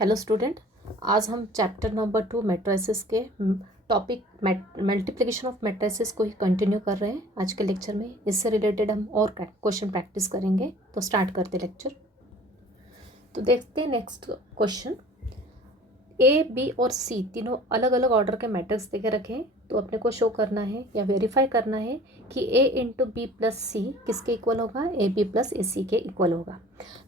Hello student. आज हम chapter number 2 matrices के टॉपिक मल्टीप्लिकेशन ऑफ मैट्रिसेस को ही कंटिन्यू कर रहे हैं आज के लेक्चर में। इससे रिलेटेड हम और क्वेश्चन प्रैक्टिस करेंगे। तो स्टार्ट करते लेक्चर। तो देखते हैं नेक्स्ट क्वेश्चन। ए, बी और सी तीनों अलग अलग ऑर्डर के मैट्रिक्स देके रखे हैं। तो अपने को शो करना है या वेरीफाई करना है कि ए इंटू बी प्लस सी किसके इक्वल होगा, ए बी प्लस ए सी के इक्वल होगा।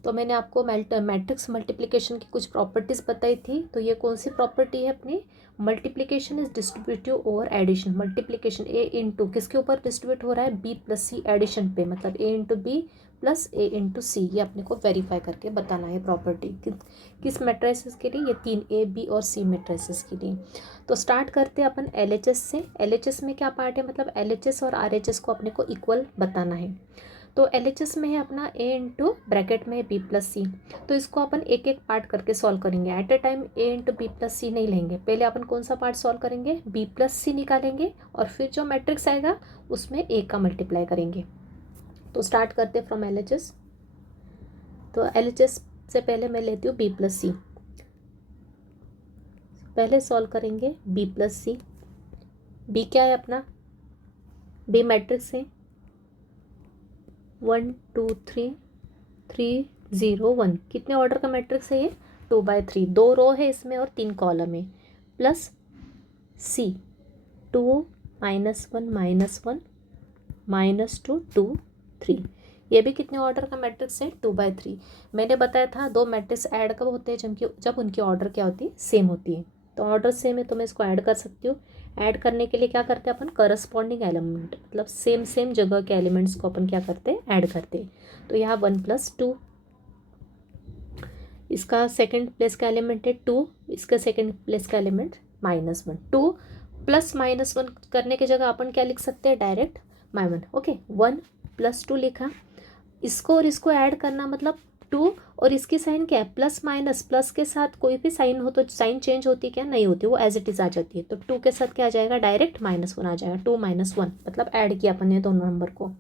तो मैंने आपको मैट्रिक्स मल्टीप्लिकेशन की कुछ प्रॉपर्टीज़ बताई थी। तो ये कौन सी प्रॉपर्टी है अपनी? Multiplication is distributive over addition. Multiplication A into किसके ऊपर डिस्ट्रीब्यूट हो रहा है, बी प्लस सी एडिशन पे, मतलब ए इंटू बी प्लस ए इंटू सी। ये अपने को वेरीफाई करके बताना है प्रॉपर्टी किस मैट्रिसेस के लिए, ये तीन ए बी और सी मैट्रिसेस के लिए। तो स्टार्ट करते हैं अपन एलएचएस से। एलएचएस में क्या पार्ट है, मतलब एलएचएस और आरएचएस को अपने को इक्वल बताना है। तो एलएचएस में है अपना ए इंटू ब्रैकेट में बी प्लस सी। तो इसको अपन एक एक पार्ट करके सॉल्व करेंगे। At a time A into B plus C नहीं लेंगे। पहले अपन कौन सा पार्ट सॉल्व करेंगे, बी प्लस सी निकालेंगे और फिर जो मैट्रिक्स आएगा उसमें ए का मल्टीप्लाई करेंगे। तो स्टार्ट करते फ्रॉम एलएचएस। तो एलएचएस से पहले मैं लेती हूँ बी प्लस सी। पहले सॉल्व करेंगे बी प्लस सी। बी क्या है अपना, बी मैट्रिक्स है 1 2 3 3 0 1। कितने ऑर्डर का मैट्रिक्स है ये, 2/3। 2 रो है इसमें और 3 कॉलम है। प्लस सी 2 -1 -1 -2 2 3। ये भी कितने ऑर्डर का मैट्रिक्स है, 2/3। मैंने बताया था दो मैट्रिक्स ऐड कब होते हैं, जब उनकी ऑर्डर क्या होती है, सेम होती है। तो ऑर्डर सेम है तो मैं इसको ऐड कर सकती हूँ। ऐड करने के लिए क्या करते हैं अपन, करस्पॉन्डिंग एलिमेंट, मतलब सेम सेम जगह के एलिमेंट्स को अपन क्या करते हैं, ऐड करते हैं। तो यहाँ 1 + 2, इसका सेकंड प्लेस का एलिमेंट है 2, इसका सेकंड प्लेस का एलिमेंट -1। 2 + -1 करने की जगह अपन क्या लिख सकते हैं, डायरेक्ट -1। ओके, 1 + 2 लिखा। इसको और इसको ऐड करना, मतलब 2 और इसकी साइन क्या है, प्लस माइनस। प्लस के साथ कोई भी साइन हो तो साइन चेंज होती है क्या, नहीं होती, वो एज इट इज़ आ जाती है। तो 2 के साथ क्या आ जाएगा, डायरेक्ट -1 आ जाएगा। 2 - 1 मतलब ऐड किया अपन ने दोनों नंबर को।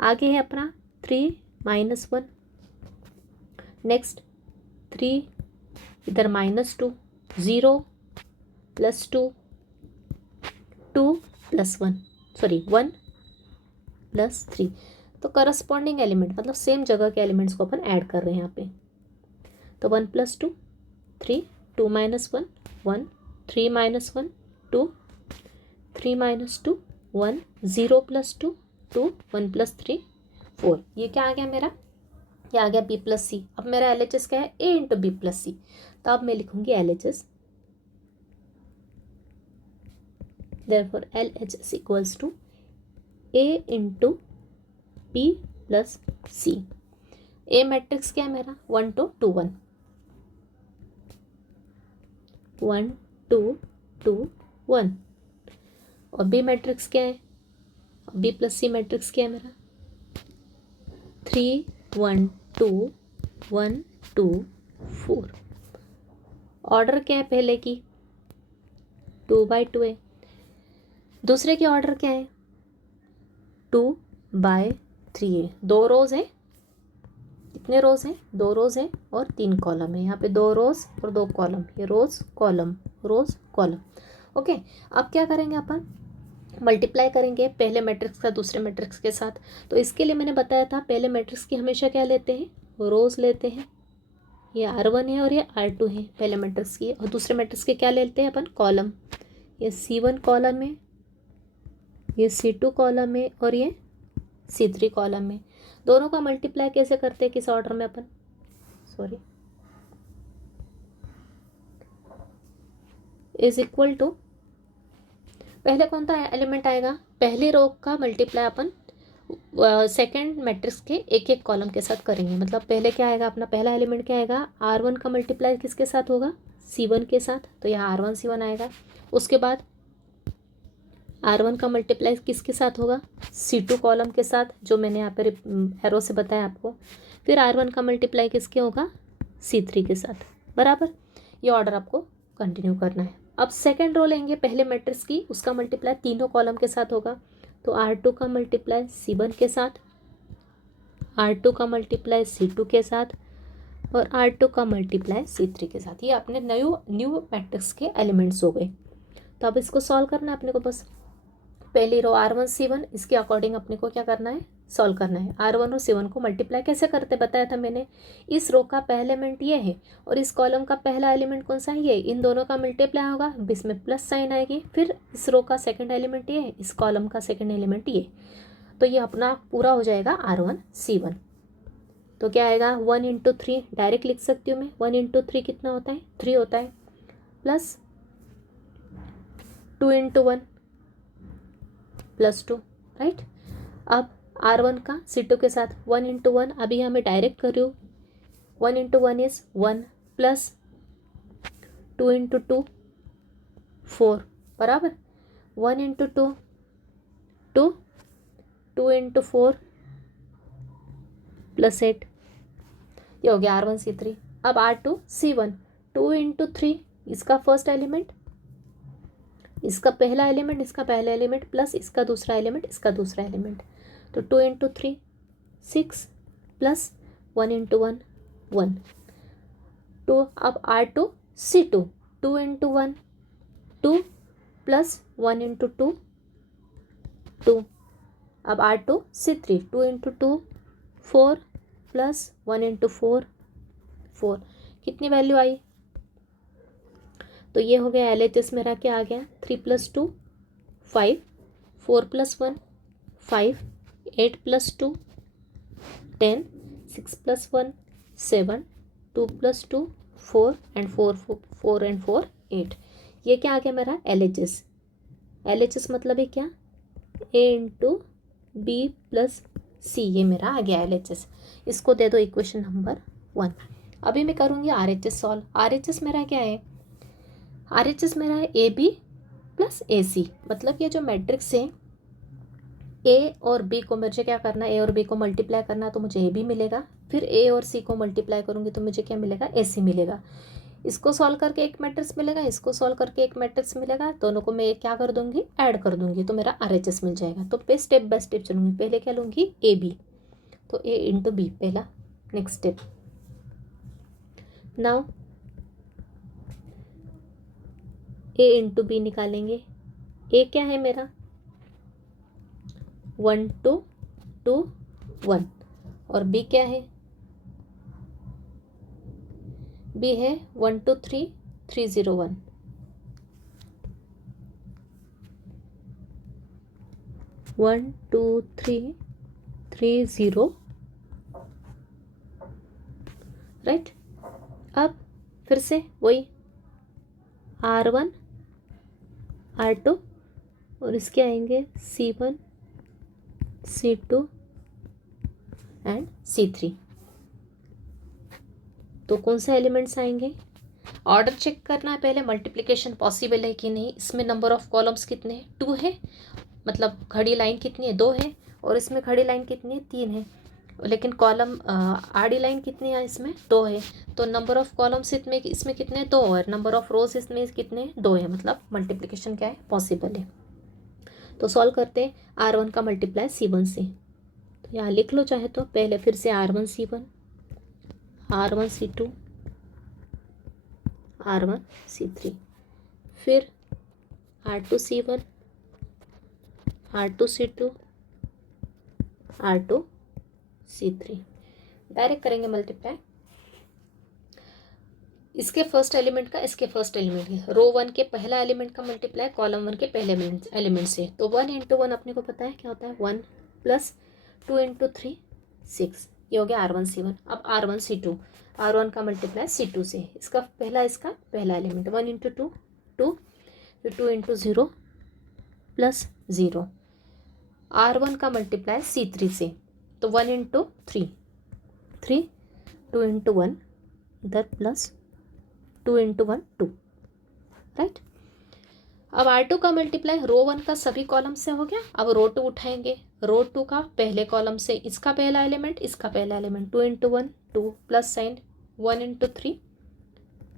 आगे है अपना 3 - 1, नेक्स्ट 3, इधर -2, 0 + 2 2 + 1, सॉरी 1 + 3। तो करस्पॉन्डिंग एलिमेंट मतलब सेम जगह के एलिमेंट्स को अपन ऐड कर रहे हैं यहाँ पे। तो 1 + 2 3, 2 - 1 1, 3 - 1 2, 3 - 2 1, 0 + 2 2, 1 + 3 4। ये क्या आ गया मेरा, ये आ गया बी प्लस सी। अब मेरा एल एच एस क्या है, A into B plus C. तो अब मैं लिखूंगी L H S, therefore L H S equals to A into B plus C. A matrix क्या है मेरा, 1 2 2 1, 1 2 2 1। और बी मैट्रिक्स क्या है, बी प्लस सी मैट्रिक्स क्या है मेरा, 3 1 2 1 2 4। ऑर्डर क्या है पहले की, 2/2 है। दूसरे की ऑर्डर क्या है, 2/3 है। 2 रोज है, कितने रोज हैं, 2 रोज हैं और 3 कॉलम है। यहाँ पे 2 रोज और 2 कॉलम, ये रोज कॉलम रोज कॉलम। ओके, अब क्या करेंगे अपन, मल्टीप्लाई करेंगे पहले मैट्रिक्स का दूसरे मैट्रिक्स के साथ। तो इसके लिए मैंने बताया था पहले मैट्रिक्स की हमेशा क्या लेते हैं, रोज लेते हैं। ये R1 है और ये R2 है पहले मैट्रिक्स की। और दूसरे मैट्रिक्स के क्या लेते हैं अपन, कॉलम। ये C1 कॉलम है, ये C2 कॉलम है और ये C3 कॉलम है। दोनों का मल्टीप्लाई कैसे करते हैं, किस ऑर्डर में अपन, सॉरी, इज इक्वल टू, पहले कौन सा एलिमेंट आएगा, पहली रो का मल्टीप्लाई अपन सेकेंड मैट्रिक्स के एक एक कॉलम के साथ करेंगे। मतलब पहले क्या आएगा अपना, पहला एलिमेंट क्या आएगा, R1 का मल्टीप्लाई किसके साथ होगा, C1 के साथ। तो यहाँ R1 C1 आएगा। उसके बाद R1 का मल्टीप्लाई किसके साथ होगा, C2 कॉलम के साथ, जो मैंने यहाँ पर एरो से बताया आपको। फिर R1 का मल्टीप्लाई किसके होगा, C3 के साथ, बराबर। ये ऑर्डर आपको कंटिन्यू करना है। अब सेकेंड रो लेंगे पहले मैट्रिक्स की, उसका मल्टीप्लाई तीनों कॉलम के साथ होगा। तो R2 का मल्टीप्लाई C1 के साथ, R2 का मल्टीप्लाई C2 के साथ, और R2 का मल्टीप्लाई C3 के साथ। ये अपने न्यू मैट्रिक्स के एलिमेंट्स हो गए। तो अब इसको सॉल्व करना है अपने को, बस पहली रो R1 C1 इसके अकॉर्डिंग अपने को क्या करना है, सॉल्व करना है। R1 और C1 को मल्टीप्लाई कैसे करते बताया था मैंने। इस रो का पहला एलिमेंट ये है और इस कॉलम का पहला एलिमेंट कौन सा है, ये। इन दोनों का मल्टीप्लाई होगा, इसमें प्लस साइन आएगी। फिर इस रो का सेकंड एलिमेंट ये है, इस कॉलम का सेकंड एलिमेंट ये। तो ये अपना पूरा हो जाएगा R1 C1। तो क्या आएगा, 1 इंटू 3 डायरेक्ट लिख सकती हूँ मैं। 1 इंटू 3 कितना होता है, 3 होता है। Plus 2 into 1 plus 2, right. अब R1 का C2 के साथ 1 इंटू 1, अभी हमें डायरेक्ट कर रही हूँ। 1 इंटू 1 इज 1 प्लस 2 इंटू 2 4 बराबर 1 इंटू 2 2, 2 इंटू 4 प्लस 8। ये हो गया R1 C3। अब R2 C1, 2 इंटू 3 इसका फर्स्ट एलिमेंट, इसका पहला एलिमेंट, इसका पहला एलिमेंट प्लस इसका दूसरा एलिमेंट, इसका दूसरा एलिमेंट। तो 2 इंटू 3 6 प्लस 1 इंटू 1 1 2। अब R2 C2, 2 into 1 2 plus 1 into 2 2। अब R2 C3, 2 into 2 4 plus 1 into 4 4। कितनी वैल्यू आई, तो ये हो गया LHS मेरा क्या आ गया, 3 plus 2 5, 4 plus 1 5, 8 plus 2 10, 6 plus 1 7, 2 plus 2 4 and 4 and 4 8। ये क्या आ गया मेरा LHS। LHS मतलब है क्या, A into B plus C, ये मेरा आ गया LHS। इसको दे दो इक्वेशन नंबर 1। अभी मैं करूँगी RHS सॉल्व। RHS मेरा क्या है, RHS मेरा है AB प्लस AC। मतलब ये जो मैट्रिक्स है A और B को मुझे क्या करना है, A और B को मल्टीप्लाई करना है तो मुझे AB मिलेगा। फिर A और C को मल्टीप्लाई करूँगी तो मुझे क्या मिलेगा, AC मिलेगा। इसको सॉल्व करके एक मैट्रिक्स मिलेगा, इसको सॉल्व करके एक मैट्रिक्स मिलेगा। दोनों को मैं क्या कर दूंगी, ऐड कर दूंगी तो मेरा RHS मिल जाएगा। तो पे स्टेप बाय स्टेप चलूँगी। पहले क्या लूँगी, AB, तो A इंटू B पहला next step. Now A into B निकालेंगे। A क्या है मेरा 1 2 2 1 और B क्या है, B है 1 2 3 3 0 1। One two three 3 0, right. अब फिर से वही R1 R2 और इसके आएंगे C1 C2 एंड C3। तो कौन से एलिमेंट्स आएंगे, ऑर्डर चेक करना है पहले, मल्टीप्लिकेशन पॉसिबल है कि नहीं। इसमें नंबर ऑफ कॉलम्स कितने हैं, 2 है, मतलब खड़ी लाइन कितनी है, 2 है। और इसमें खड़ी लाइन कितनी है, 3 है। लेकिन कॉलम आड़ी लाइन कितनी है, इसमें 2 है। तो नंबर ऑफ कॉलम्स इसमें कितने, 2 है। नंबर ऑफ रोज इसमें कितने, 2 है। मतलब मल्टीप्लिकेशन क्या है, पॉसिबल है। तो सॉल्व करते हैं R1 का मल्टीप्लाई C1 से। तो यहाँ लिख लो चाहे तो, पहले फिर से R1 C1, R1 C2, R1 C3, फिर R2 C1, R2 C2, R2 C3। Direct करेंगे मल्टीप्लाई। इसके फर्स्ट एलिमेंट का इसके फर्स्ट एलिमेंट है, रो 1 के पहला एलिमेंट का मल्टीप्लाई कॉलम 1 के पहले एलिमेंट से। तो 1 इंटू 1 अपने को पता है क्या होता है, 1 प्लस 2 इंटू 3 6। ये हो गया R1 C1। अब R1 C2, R1 का मल्टीप्लाई C2 से। इसका पहला एलिमेंट 1 इंटू 2 2, फिर 2 इंटू 0 प्लस 0। R1 का मल्टीप्लाई C3 से, तो 1 इंटू 3 3, 2 इंटू 1 इधर प्लस 2 इंटू 1 2, राइट। अब R2 का मल्टीप्लाई रो 1 का सभी कॉलम से हो गया। अब रो 2 उठाएंगे, रो 2 का पहले कॉलम से इसका पहला एलिमेंट, इसका पहला element 2 into 1 2 plus sign 1 into 3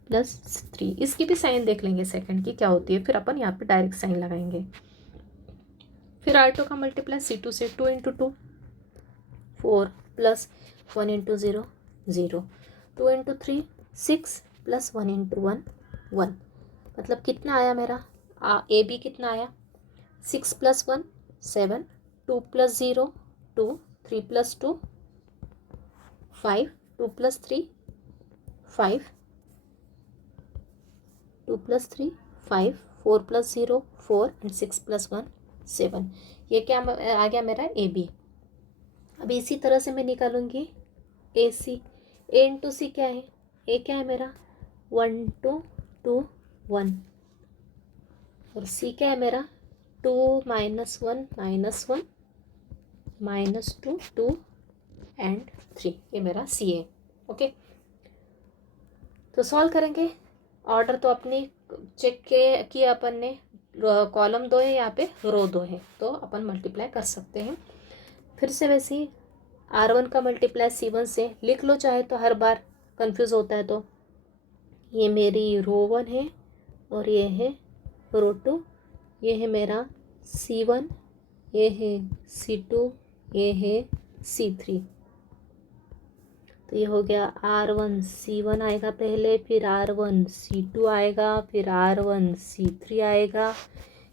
plus 3। इसकी भी साइन देख लेंगे सेकंड की क्या होती है, फिर अपन यहाँ पे डायरेक्ट साइन लगाएंगे। फिर R2 का मल्टीप्लाई C2 से, 2 into 2 4 plus 1 into 0 0। 2 into 3 6 plus 1 into 1 1, मतलब कितना आया मेरा ए बी कितना आया 6 plus 1 7, 2 plus 0 2, 3 plus 2 5, 2 plus 3 5, 2 plus 3 5, 4 plus 0 4 and 6 plus 1 7। ये क्या आ गया मेरा ए बी। अब इसी तरह से मैं निकालूंगी ए सी। ए इंटू सी क्या है, ए क्या है मेरा 1 2 2 1, और सी क्या है मेरा 2 माइनस 1 माइनस 1 माइनस 2 2 एंड 3, ये मेरा सी है। ओके, तो सॉल्व करेंगे। ऑर्डर तो अपनी चेक किया अपन ने, कॉलम 2 है यहाँ पे, रो 2 है, तो अपन मल्टीप्लाई कर सकते हैं। फिर से वैसे ही R1 का मल्टीप्लाई C1 से लिख लो, चाहे तो हर बार कंफ्यूज होता है तो। ये मेरी रो 1 है और ये है रो 2, ये है मेरा C1, ये है C2, ये है C3। तो ये हो गया R1 C1 आएगा पहले, फिर R1 C2 आएगा, फिर R1 C3 आएगा।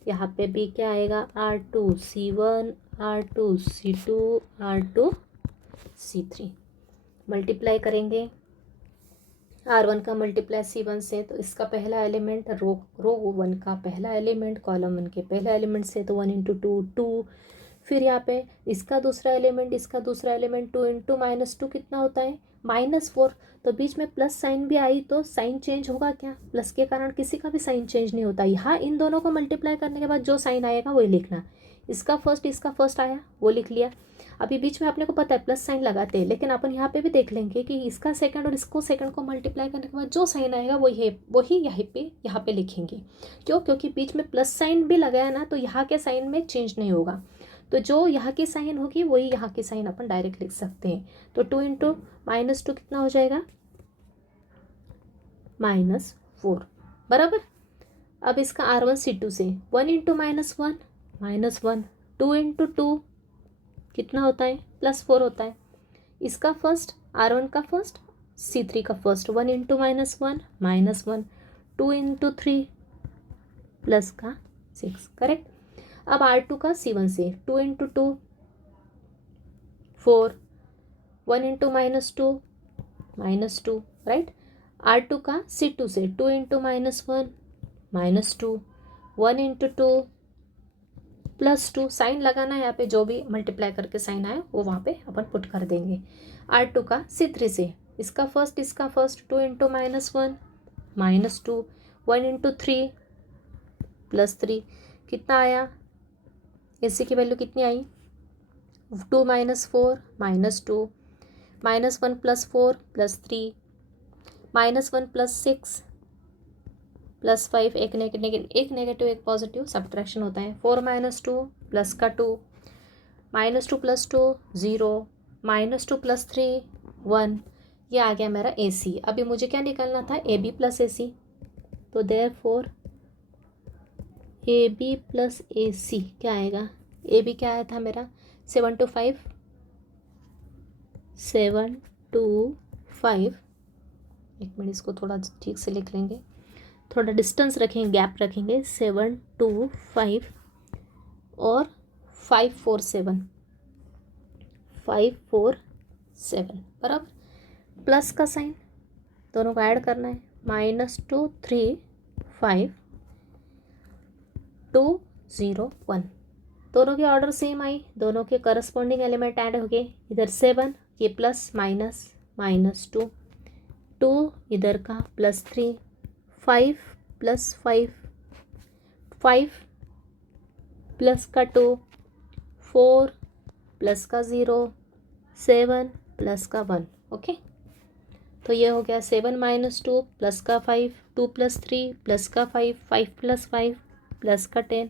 यहाँ पे भी क्या आएगा R2 C1, R2 C2, R2 C3। Multiply करेंगे R1 का मल्टीप्लाई C1 से, तो इसका पहला एलिमेंट रो 1 का पहला एलिमेंट कॉलम 1 के पहला एलिमेंट से, तो 1 इंटू 2 2, फिर यहाँ पे इसका दूसरा एलिमेंट 2 इंटू माइनस 2 कितना होता है -4। तो बीच में प्लस साइन भी आई तो साइन चेंज होगा क्या, प्लस के कारण किसी का भी साइन चेंज नहीं होता। यहाँ इन दोनों को मल्टीप्लाई करने के बाद जो साइन आएगा वही लिखना, इसका फर्स्ट आया वो लिख लिया। अभी बीच में अपने को पता है प्लस साइन लगाते हैं, लेकिन अपन यहाँ पे भी देख लेंगे कि इसका सेकंड और इसको सेकंड को मल्टीप्लाई करने के बाद जो साइन आएगा वही यहाँ पे लिखेंगे। क्यों, क्योंकि बीच में प्लस साइन भी लगाया ना, तो यहाँ के साइन में चेंज नहीं होगा, तो जो यहाँ की साइन होगी वही यहाँ की साइन अपन डायरेक्ट लिख सकते हैं। तो 2 इंटू -2 कितना हो जाएगा -4, बराबर। अब इसका R1 C2 से 1 इंटू -1 -1, 2 इंटू 2 कितना होता है +4 होता है। इसका फर्स्ट R1 का फर्स्ट C3 का फर्स्ट 1 इंटू -1 -1, 2 इंटू 3 प्लस का 6, करेक्ट। अब R2 का C1 से 2 इंटू 2 4, 1 इंटू -2 -2, राइट। R2 का C2 से 2 इंटू -1 -2, 1 इंटू 2 +2, साइन लगाना है यहाँ पे, जो भी मल्टीप्लाई करके साइन आए वो वहाँ पे अपन पुट कर देंगे। R2 का C3 से इसका फर्स्ट 2 इंटू -1 -2, 1 इंटू 3 +3, कितना आया, AC की वैल्यू कितनी आई 2 -4 -2, -1 + 4 +3, -1 + 6 +5, एक नेगेटिव एक पॉजिटिव, सब्ट्रैक्शन होता है। 4 - 2 प्लस का 2, -2 + 2 0, -2 + 3 1, ये आ गया मेरा AC। अभी मुझे क्या निकालना था AB + AC, तो देयरफॉर AB + AC क्या आएगा, AB क्या आया था मेरा 7 to 5, 7 to 5, एक मिनट इसको थोड़ा ठीक से लिख लेंगे, थोड़ा डिस्टेंस रखेंगे, गैप रखेंगे, 7 to 5 और 5 4 7, 5 4 7, बराबर। प्लस का साइन दोनों को ऐड करना है, -2 3 5 2 0 1, दोनों के ऑर्डर सेम आई, दोनों के करस्पॉन्डिंग एलिमेंट ऐड हो गए। इधर 7 ये प्लस माइनस -2, 2 इधर का +3, 5 + 5, 5 प्लस का 2, 4 प्लस का 0, 7 प्लस का 1, ओके। तो ये हो गया 7 - 2 प्लस का 5, 2 + 3 प्लस का 5, 5 + 5 प्लस का 10,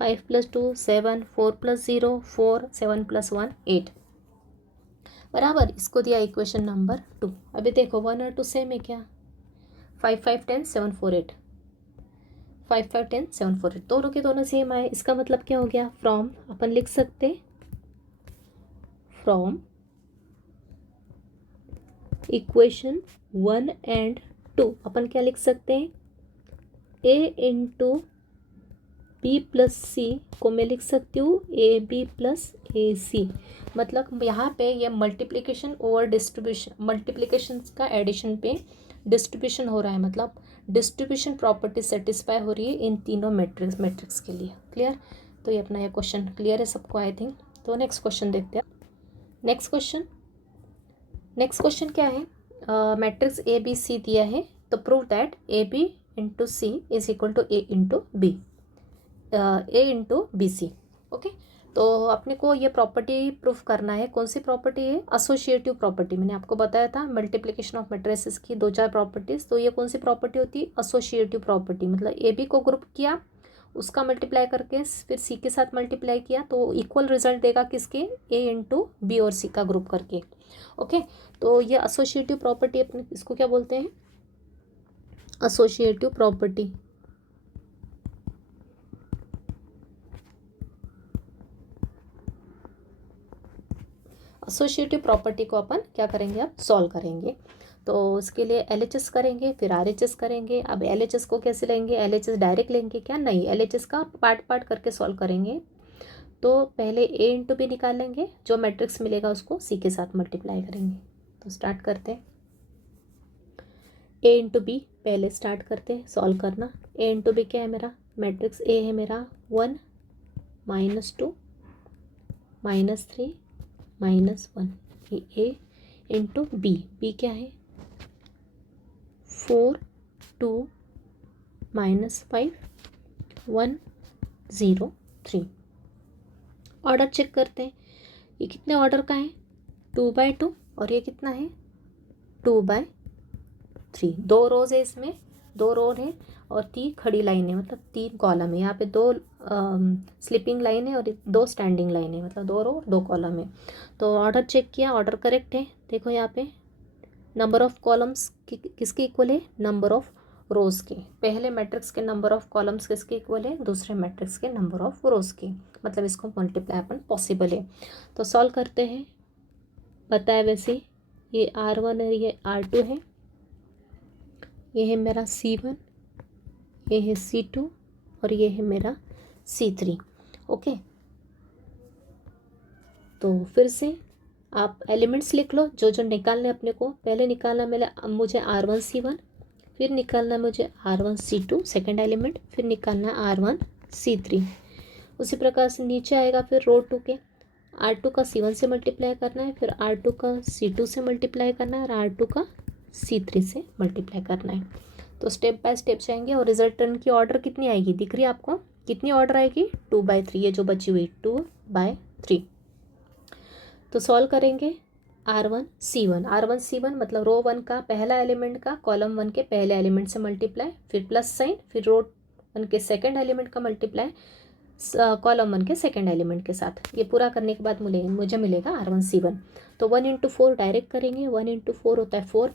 5 + 2 7, 4 + 0 4, 7 + 1 8, बराबर। इसको दिया इक्वेशन नंबर 2। अभी देखो 1 और 2 सेम है क्या, 5 5 10 7 4 8, 5 5 10 7 4 8, दोनों के दोनों सेम आए। इसका मतलब क्या हो गया, फ्रॉम अपन लिख सकते, फ्रॉम इक्वेशन 1 एंड 2 अपन क्या लिख सकते हैं, ए इंटू बी प्लस सी को मैं लिख सकती हूँ ए बी प्लस ए सी। मतलब यहाँ पे ये मल्टीप्लिकेशन ओवर डिस्ट्रीब्यूशन, मल्टीप्लिकेशन का एडिशन पे डिस्ट्रीब्यूशन हो रहा है, मतलब डिस्ट्रीब्यूशन प्रॉपर्टी सेटिस्फाई हो रही है इन तीनों मैट्रिक्स के लिए। क्लियर? तो ये अपना ये क्वेश्चन क्लियर है सबको आई थिंक। तो नेक्स्ट क्वेश्चन देखते हैं। नेक्स्ट क्वेश्चन क्या है, मैट्रिक्स ए बी सी दिया है, तो prove that A B into C is equal to A into B, A into B C. Okay, तो अपने को ये प्रॉपर्टी प्रूफ करना है। कौन सी प्रॉपर्टी है? Associative property. मैंने आपको बताया था मल्टीप्लिकेशन ऑफ मैट्रिसेस की 2-4 प्रॉपर्टीज, तो ये कौन सी प्रॉपर्टी होती है? Associative property. मतलब ए बी को ग्रुप किया, उसका मल्टीप्लाई करके फिर सी के साथ मल्टीप्लाई किया, तो इक्वल रिजल्ट देगा किसके? ए इंटू बी और सी का ग्रुप करके। ओके, तो ये एसोसिएटिव प्रॉपर्टी अपने इसको क्या बोलते हैं? Associative property. एसोसिएटिव प्रॉपर्टी को अपन क्या करेंगे? अब सॉल्व करेंगे। तो उसके लिए LHS करेंगे, फिर RHS करेंगे। अब LHS को कैसे लेंगे? LHS डायरेक्ट लेंगे क्या? नहीं, LHS का पार्ट करके सॉल्व करेंगे। तो पहले A इंटू बी निकाल लेंगे, जो मैट्रिक्स मिलेगा उसको C के साथ मल्टीप्लाई करेंगे। तो स्टार्ट करते हैं। A इंटू बी पहले स्टार्ट करते हैं सॉल्व करना। A इंटू बी क्या है मेरा? मैट्रिक्स A है मेरा 1 -2 -3 -1। ये A इंटू बी, बी क्या है? 4 2 -5 1 0 3। ऑर्डर चेक करते हैं, ये कितने ऑर्डर का है? 2/2। और ये कितना है? 2/3। 2 रोज है इसमें, 2 रो है और 3 खड़ी लाइन है, मतलब 3 कॉलम है। यहाँ पे 2 स्लीपिंग लाइन है और 2 स्टैंडिंग लाइन है, मतलब 2 रो 2 कॉलम है। तो ऑर्डर चेक किया, ऑर्डर करेक्ट है। देखो यहाँ पे नंबर ऑफ कॉलम्स किसके इक्वल है? नंबर ऑफ रोज के। पहले मैट्रिक्स के नंबर ऑफ कॉलम्स किसके इक्वल है? दूसरे मैट्रिक्स के नंबर ऑफ रोज के। मतलब इसको मल्टीप्लाई अपन पॉसिबल है। तो सॉल्व करते हैं, बताया वैसे। ये R1 है, ये R2 है, ये है मेरा C1, ये है C2 और ये है मेरा C3। ओके, तो फिर से आप एलिमेंट्स लिख लो जो जो निकालने अपने को। पहले निकालना मुझे R1 C1, फिर निकालना मुझे R1 C2 सेकेंड एलिमेंट, फिर निकालना R1 C3। उसी प्रकार से नीचे आएगा फिर रो 2 के, R2 का C1 से मल्टीप्लाई करना है, फिर R2 का C2 से मल्टीप्लाई करना है और R2 का C3 से मल्टीप्लाई करना है। तो स्टेप बाय स्टेप जाएंगे और रिजल्टेंट की ऑर्डर कितनी आएगी दिख रही है आपको? कितनी ऑर्डर आएगी? 2/3। ये जो बची हुई 2/3। तो सॉल्व करेंगे। R1 C1 मतलब रो 1 का पहला एलिमेंट का कॉलम 1 के पहले एलिमेंट से मल्टीप्लाई, फिर प्लस साइन, फिर रो 1 के सेकेंड एलिमेंट का मल्टीप्लाई कॉलम 1 के सेकेंड एलिमेंट के साथ। ये पूरा करने के बाद मुझे मिलेगा R1 C1। तो 1 इंटू 4 डायरेक्ट करेंगे, 1 इंटू 4 होता है 4,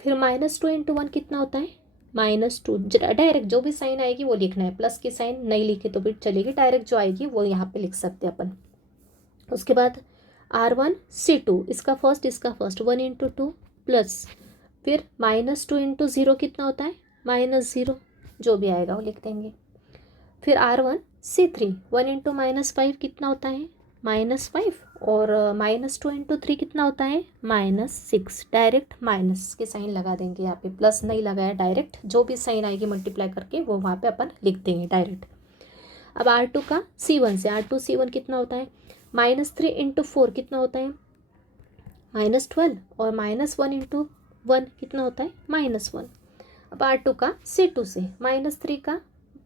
फिर -2 इंटू 1 कितना होता है? -2। डायरेक्ट जो भी साइन आएगी वो लिखना है, प्लस की साइन नहीं लिखे तो भी चलेगी, डायरेक्ट जो आएगी वो यहाँ पे लिख सकते हैं अपन। उसके बाद R1 C2, इसका फर्स्ट 1 इंटू 2 प्लस, फिर -2 इंटू 0 कितना होता है? -0, जो भी आएगा वो लिख देंगे। फिर R1 C3, 1 इंटू -5 कितना होता है? -5 और -2 इंटू 3 कितना होता है? -6। डायरेक्ट माइनस के साइन लगा देंगे, यहाँ पे प्लस नहीं लगाया, डायरेक्ट जो भी साइन आएगी मल्टीप्लाई करके वो वहाँ पे अपन लिख देंगे डायरेक्ट। अब R2 का C1 से, R2 C1 कितना होता है? -3 इंटू 4 कितना होता है? -12 और -1 इंटू 1 कितना होता है? -1। अब R2 का C2 से, -3 का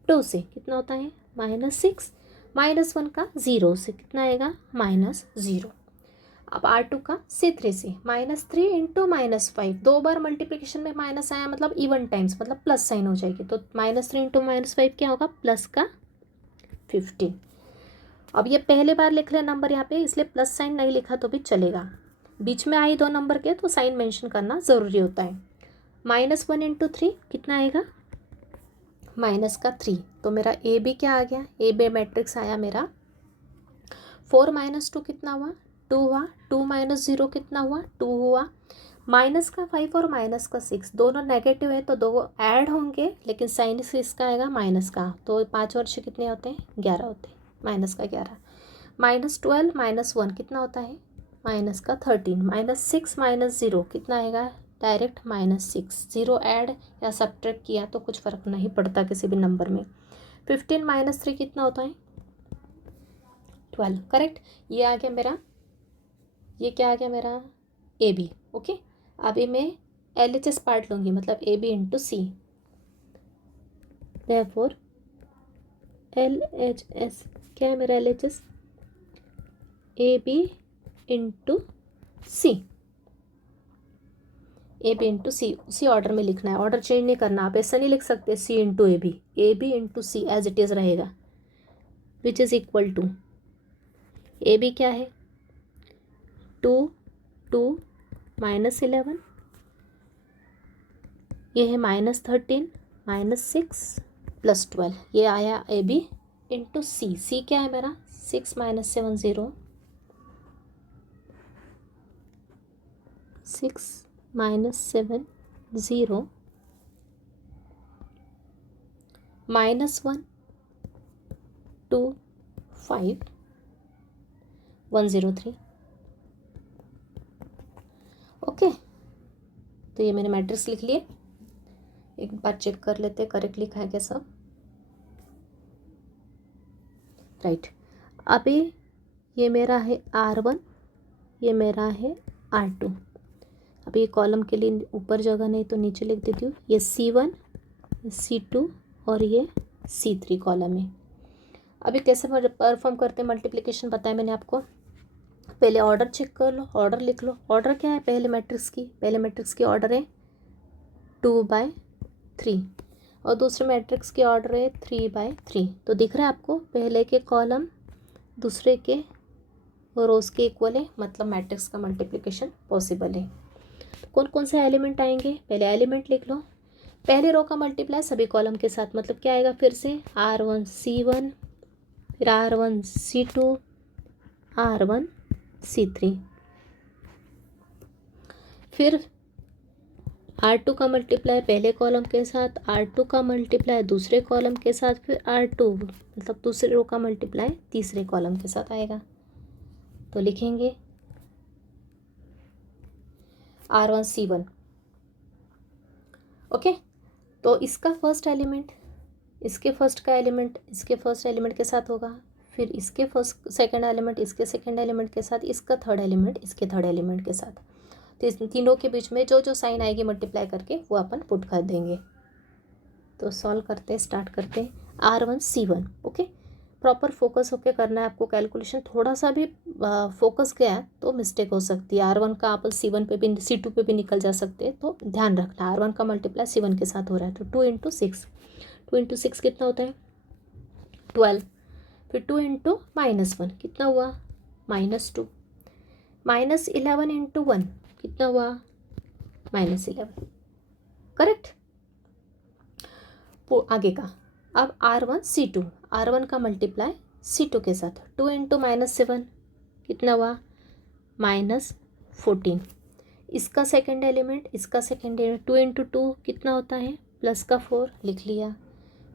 2 से कितना होता है? -6, -1 का 0 से कितना आएगा? -0। अब R2 का C3 से, -3 इंटू -5, 2 बार मल्टीप्लिकेशन में माइनस आया मतलब इवन टाइम्स, मतलब प्लस साइन हो जाएगी। तो -3 इंटू -5 क्या होगा? प्लस का 15। अब ये पहले बार लिख रहे नंबर यहाँ पे, इसलिए प्लस साइन नहीं लिखा तो भी चलेगा। बीच में आई 2 नंबर के तो साइन मेंशन करना ज़रूरी होता है। -1 इंटू 3 कितना आएगा? -3। तो मेरा ए बी क्या आ गया? ए बी मैट्रिक्स आया मेरा 4 - 2 कितना हुआ? 2 हुआ। 2 - 0 कितना हुआ? 2 हुआ। माइनस का 5 और माइनस का 6 दोनों नेगेटिव है तो दो ऐड होंगे, लेकिन साइन से इसका आएगा माइनस का, तो 5 और 6 कितने होते हैं, 11 होते हैं, माइनस का 11। -12 -1 कितना होता है, माइनस का 13। -6 -0 कितना आएगा, डायरेक्ट -6। 0 ऐड या सब्ट्रैक्ट किया तो कुछ फ़र्क नहीं पड़ता किसी भी नंबर में। 15 -3 कितना होता है, 12। करेक्ट। ये आ गया मेरा, ये क्या आ गया मेरा, ए बी। ओके, अभी मैं LHS पार्ट लूँगी, मतलब AB इंटू सी। देयरफॉर LHS क्या है मेरा, LHS AB इंटू सी। AB इंटू सी उसी ऑर्डर में लिखना है, ऑर्डर चेंज नहीं करना। आप ऐसा नहीं लिख सकते C into AB into C as it is रहेगा, which is equal to AB क्या है, 2 2 -11, ये है -13 -6 +12, ये आया AB इंटू सी। सी क्या है मेरा, 6 -7 0, 6 -7 0 -1 2 5 103। ओके, तो ये मैंने मैट्रिक्स लिख लिए। एक बार चेक कर लेते हैं करेक्ट लिखा है क्या सब। राइट, अभी ये मेरा है R1, ये मेरा है R2। अभी ये कॉलम के लिए ऊपर जगह नहीं तो नीचे लिख देती हूँ। ये C1, C2 और ये C3 कॉलम है। अभी कैसे परफॉर्म करते हैं मल्टीप्लिकेशन बताया मैंने आपको। पहले ऑर्डर चेक कर लो, ऑर्डर लिख लो। ऑर्डर क्या है, पहले मैट्रिक्स की ऑर्डर है 2/3 और दूसरे मैट्रिक्स की ऑर्डर है 3/3। तो दिख रहा है आपको, पहले के कॉलम दूसरे के रोज के इक्वल है, मतलब मैट्रिक्स का मल्टीप्लिकेशन पॉसिबल है। कौन कौन से एलिमेंट आएंगे, पहले एलिमेंट लिख लो। पहले रो का मल्टीप्लाई सभी कॉलम के साथ, मतलब क्या आएगा, फिर से R1 C1, फिर R1 C2, R1 C3, फिर R2 का मल्टीप्लाई पहले कॉलम के साथ, R2 का मल्टीप्लाई दूसरे कॉलम के साथ, फिर R2 मतलब दूसरे रो का मल्टीप्लाई तीसरे कॉलम के साथ आएगा। तो लिखेंगे R1 C1। ओके, तो इसका फर्स्ट एलिमेंट इसके फर्स्ट एलिमेंट के साथ होगा, फिर इसके फर्स्ट सेकंड एलिमेंट इसके सेकंड एलिमेंट के साथ, इसका थर्ड एलिमेंट इसके थर्ड एलिमेंट के साथ। तो इस तीनों के बीच में जो जो साइन आएगी मल्टीप्लाई करके वो अपन पुट कर देंगे। तो सॉल्व करते हैं, स्टार्ट करते हैं। R1 C1। Okay, proper focus होके करना है आपको कैलकुलेशन। थोड़ा सा भी फोकस गया तो मिस्टेक हो सकती है। R1 का आप C1 पे भी C2 पे भी निकल जा सकते हैं, तो ध्यान रखना। R1 का मल्टीप्लाई C1 के साथ हो रहा है, तो 2 × 6, 2 × 6 कितना होता है, 12। फिर 2 × -1 कितना हुआ, -2। -11 × 1 कितना हुआ, -11। करेक्ट। आगे का, अब R1 C2, R1 का मल्टीप्लाई C2 के साथ, 2 × -7 कितना हुआ, -14। इसका सेकंड एलिमेंट 2 × 2 कितना होता है, +4 लिख लिया।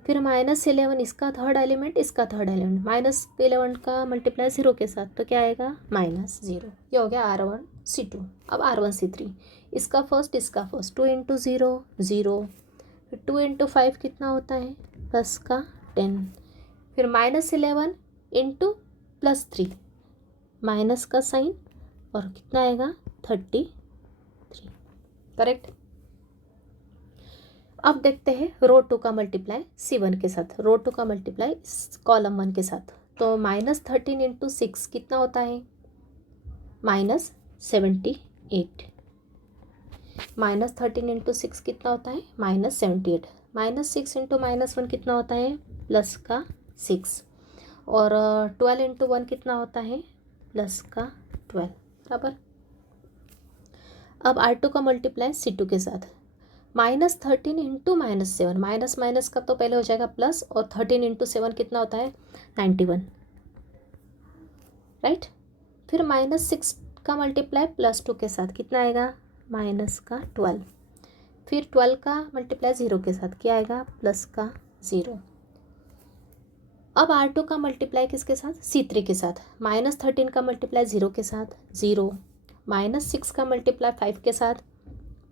फिर -11 इसका थर्ड एलिमेंट -11 का मल्टीप्लाई 0 के साथ, तो क्या आएगा, -0। ये हो गया R1 C2। अब R1 C3, इसका फर्स्ट 2 × 0 0, फिर 2 × 5 कितना होता है, +10। फिर -11 × +3, माइनस का साइन, और कितना आएगा, 33। करेक्ट। अब देखते हैं रो 2 का मल्टीप्लाई C1 के साथ, रो 2 का मल्टीप्लाई कॉलम 1 के साथ। तो -13 × 6 कितना होता है, -78। -13 × 6 कितना होता है, -78। -6 × -1 कितना होता है, +6। और 12 × 1 कितना होता है, +12। बराबर। अब R2 का मल्टीप्लाई C2 के साथ, -13 × -7, माइनस माइनस का तो पहले हो जाएगा प्लस, और 13 × 7 कितना होता है, 91। राइट। फिर -6 का मल्टीप्लाई +2 के साथ कितना आएगा, माइनस का 12, फिर 12 का मल्टीप्लाई 0 के साथ क्या आएगा, प्लस का 0। अब R2 का मल्टीप्लाई किसके साथ, C3 के साथ, -13 का मल्टीप्लाई 0 के साथ 0, -6 का मल्टीप्लाई 5 के साथ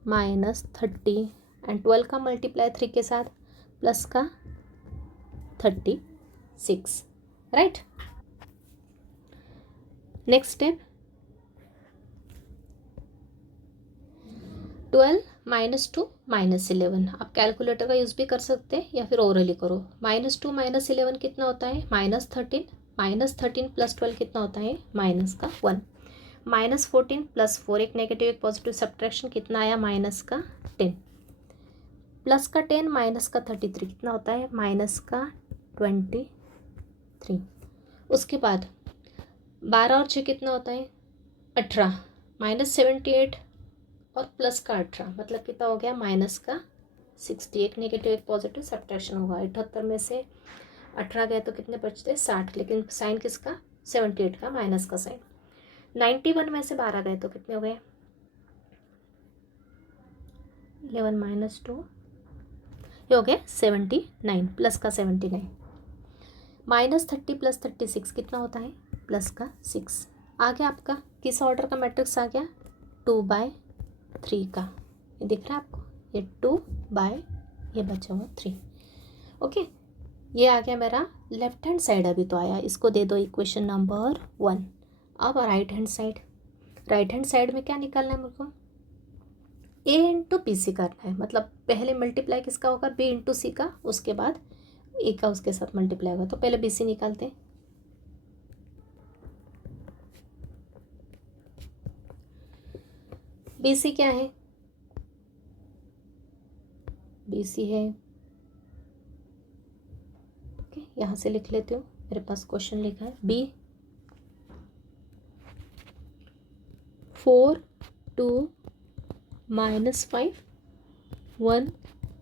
-30 एंड 12 का मल्टीप्लाई 3 के साथ प्लस का 36, राइट। नेक्स्ट स्टेप, 12 -2 -11, आप कैलकुलेटर का यूज़ भी कर सकते हैं या फिर ओरली करो। -2 -11 कितना होता है, -13, -13 + 12 कितना होता है, -1, -14 + 4, एक नेगेटिव एक पॉजिटिव सब्ट्रैक्शन कितना आया, -10, +10 -33 कितना होता है, -23। उसके बाद 12 और 6 कितना होता है, 18, -78 और प्लस का 18, मतलब कितना हो गया, -60, एक नेगेटिव एक पॉजिटिव सब्ट्रैक्शन होगा। 78 में से 18 गए तो कितने बचते, 60, लेकिन साइन किसका, 78 का, माइनस का साइन। 91 में से 12 गए तो कितने हो गए, 11 - 2, ये हो गया 79, प्लस का 79, -30 + 36 कितना होता है, प्लस का 6। आ गया आपका किस ऑर्डर का मैट्रिक्स आ गया, 2/3 का, ये दिख रहा है आपको, ये 2/, ये बचा हुआ 3, ओके। ये आ गया मेरा लेफ्ट हैंड साइड, अभी तो आया, इसको दे दो इक्वेशन नंबर 1। अब right hand side, right hand side में क्या निकालना है मेरे को, a × BC करना है, मतलब पहले मल्टीप्लाई किसका होगा, b × C का, उसके बाद a का उसके साथ मल्टीप्लाई होगा। तो पहले BC निकालते हैं, BC क्या है, BC है, ओके, यहाँ से लिख लेती हूँ, मेरे पास क्वेश्चन लिखा है B 4 2 -5 1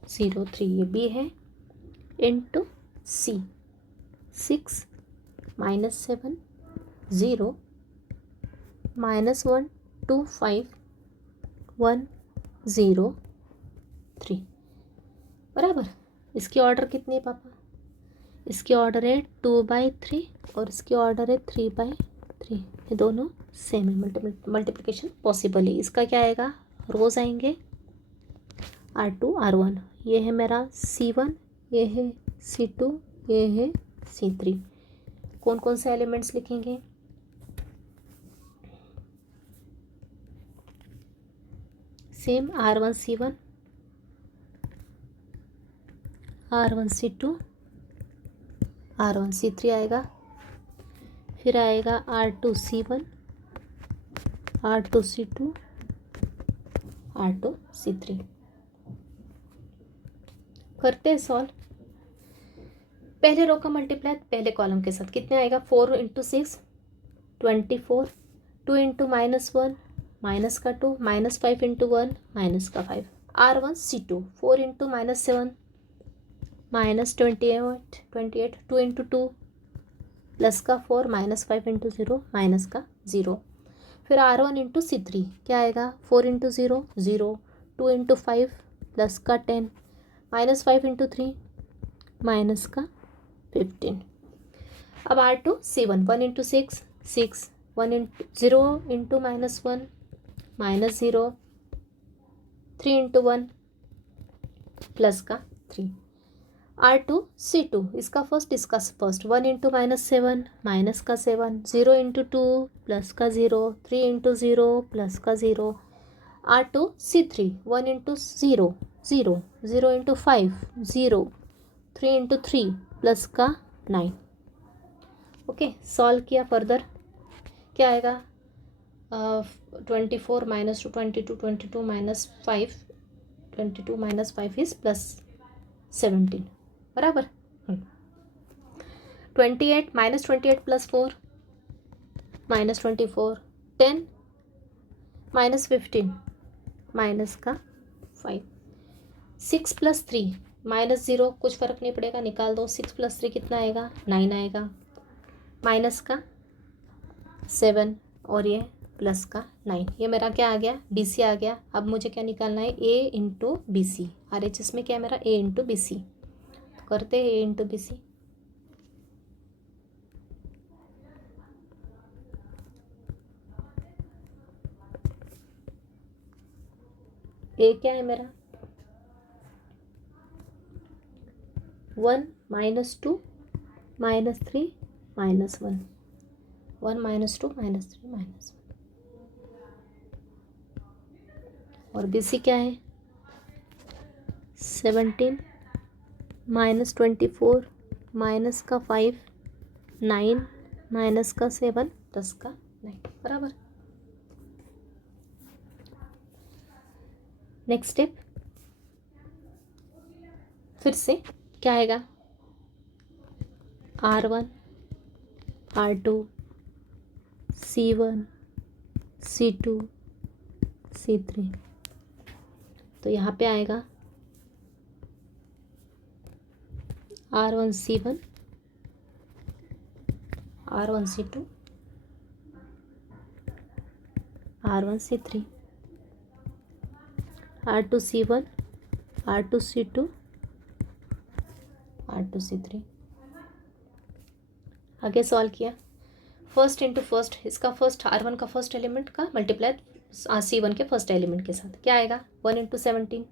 0 3, ये B है, इंटू C 6 -7 0 -1 2 5 1 0 3, बराबर। इसकी ऑर्डर कितनी है पापा, इसकी ऑर्डर है 2/3 और इसकी ऑर्डर है 3/3, ये दोनों सेम है, मल्टीप्लिकेशन पॉसिबल है। इसका क्या आएगा, रोज आएंगे R2 R1, ये है मेरा C1, ये है C2, ये है C3। कौन कौन से एलिमेंट्स लिखेंगे, same R1 C1, R1 C2, R1 C3 आएगा, फिर आएगा R2 C1, R2 C2, R2 C3। करते हैं सॉल्व। पहले रो का मल्टीप्लाई पहले कॉलम के साथ कितने आएगा, 4 × 6 24, 2 × -1 माइनस का 2, -5 × 1 माइनस का 5, R1 C2 4 × -7 -28, 2 × 2 प्लस का 4, -5 × 0 माइनस का 0, फिर R1 × C3 क्या आएगा, 4 × 0 0, 2 × 5 प्लस का 10, -5 × 3 माइनस का 15। अब R2 C1 1 × 6 6, 1 × 0 × -1 -0, 3 × 1 प्लस का 3। R2 C2 इसका फर्स्ट 1 × -7 माइनस का 7, 0 × 2 प्लस का 0, 3 × 0 प्लस का 0। R2 C3 1 × 0 0, 0 × 5 0, 3 × 3 प्लस का 9। ओके, सॉल्व किया फर्दर क्या आएगा, 24 -2 22 -5, 22 - 5 इज +17, बराबर। 28 -28 + 4 -24, 10 -15 माइनस का 5, 6 + 3 -0, कुछ फ़र्क नहीं पड़ेगा, निकाल दो। 6 + 3 कितना आएगा, 9 आएगा, माइनस का 7 और ये प्लस का 9, ये मेरा क्या आ गया, बी सी आ गया। अब मुझे क्या निकालना है, A into B C. R H S में क्या है मेरा, ए इंटू बी सी। तो करते हैं ए इंटू बी सी। ए क्या है मेरा, 1 -2 -3 -1, 1 -2 -3 -1। और बी सी क्या है, 17 -24 माइनस का 5 9 माइनस का 7 प्लस का 9 बराबर। नेक्स्ट स्टेप फिर से क्या आएगा, R1 R2 C1 C2 C3। तो यहाँ पे आएगा R1 C1 R1 C2 R1 C3 R2 C1 R2 C2 R2 C3। आगे सॉल्व किया, फर्स्ट इंटू फर्स्ट, इसका फर्स्ट R1 का फर्स्ट एलिमेंट का मल्टीप्लाई C1 के फर्स्ट एलिमेंट के साथ क्या आएगा, 1 इंटू 17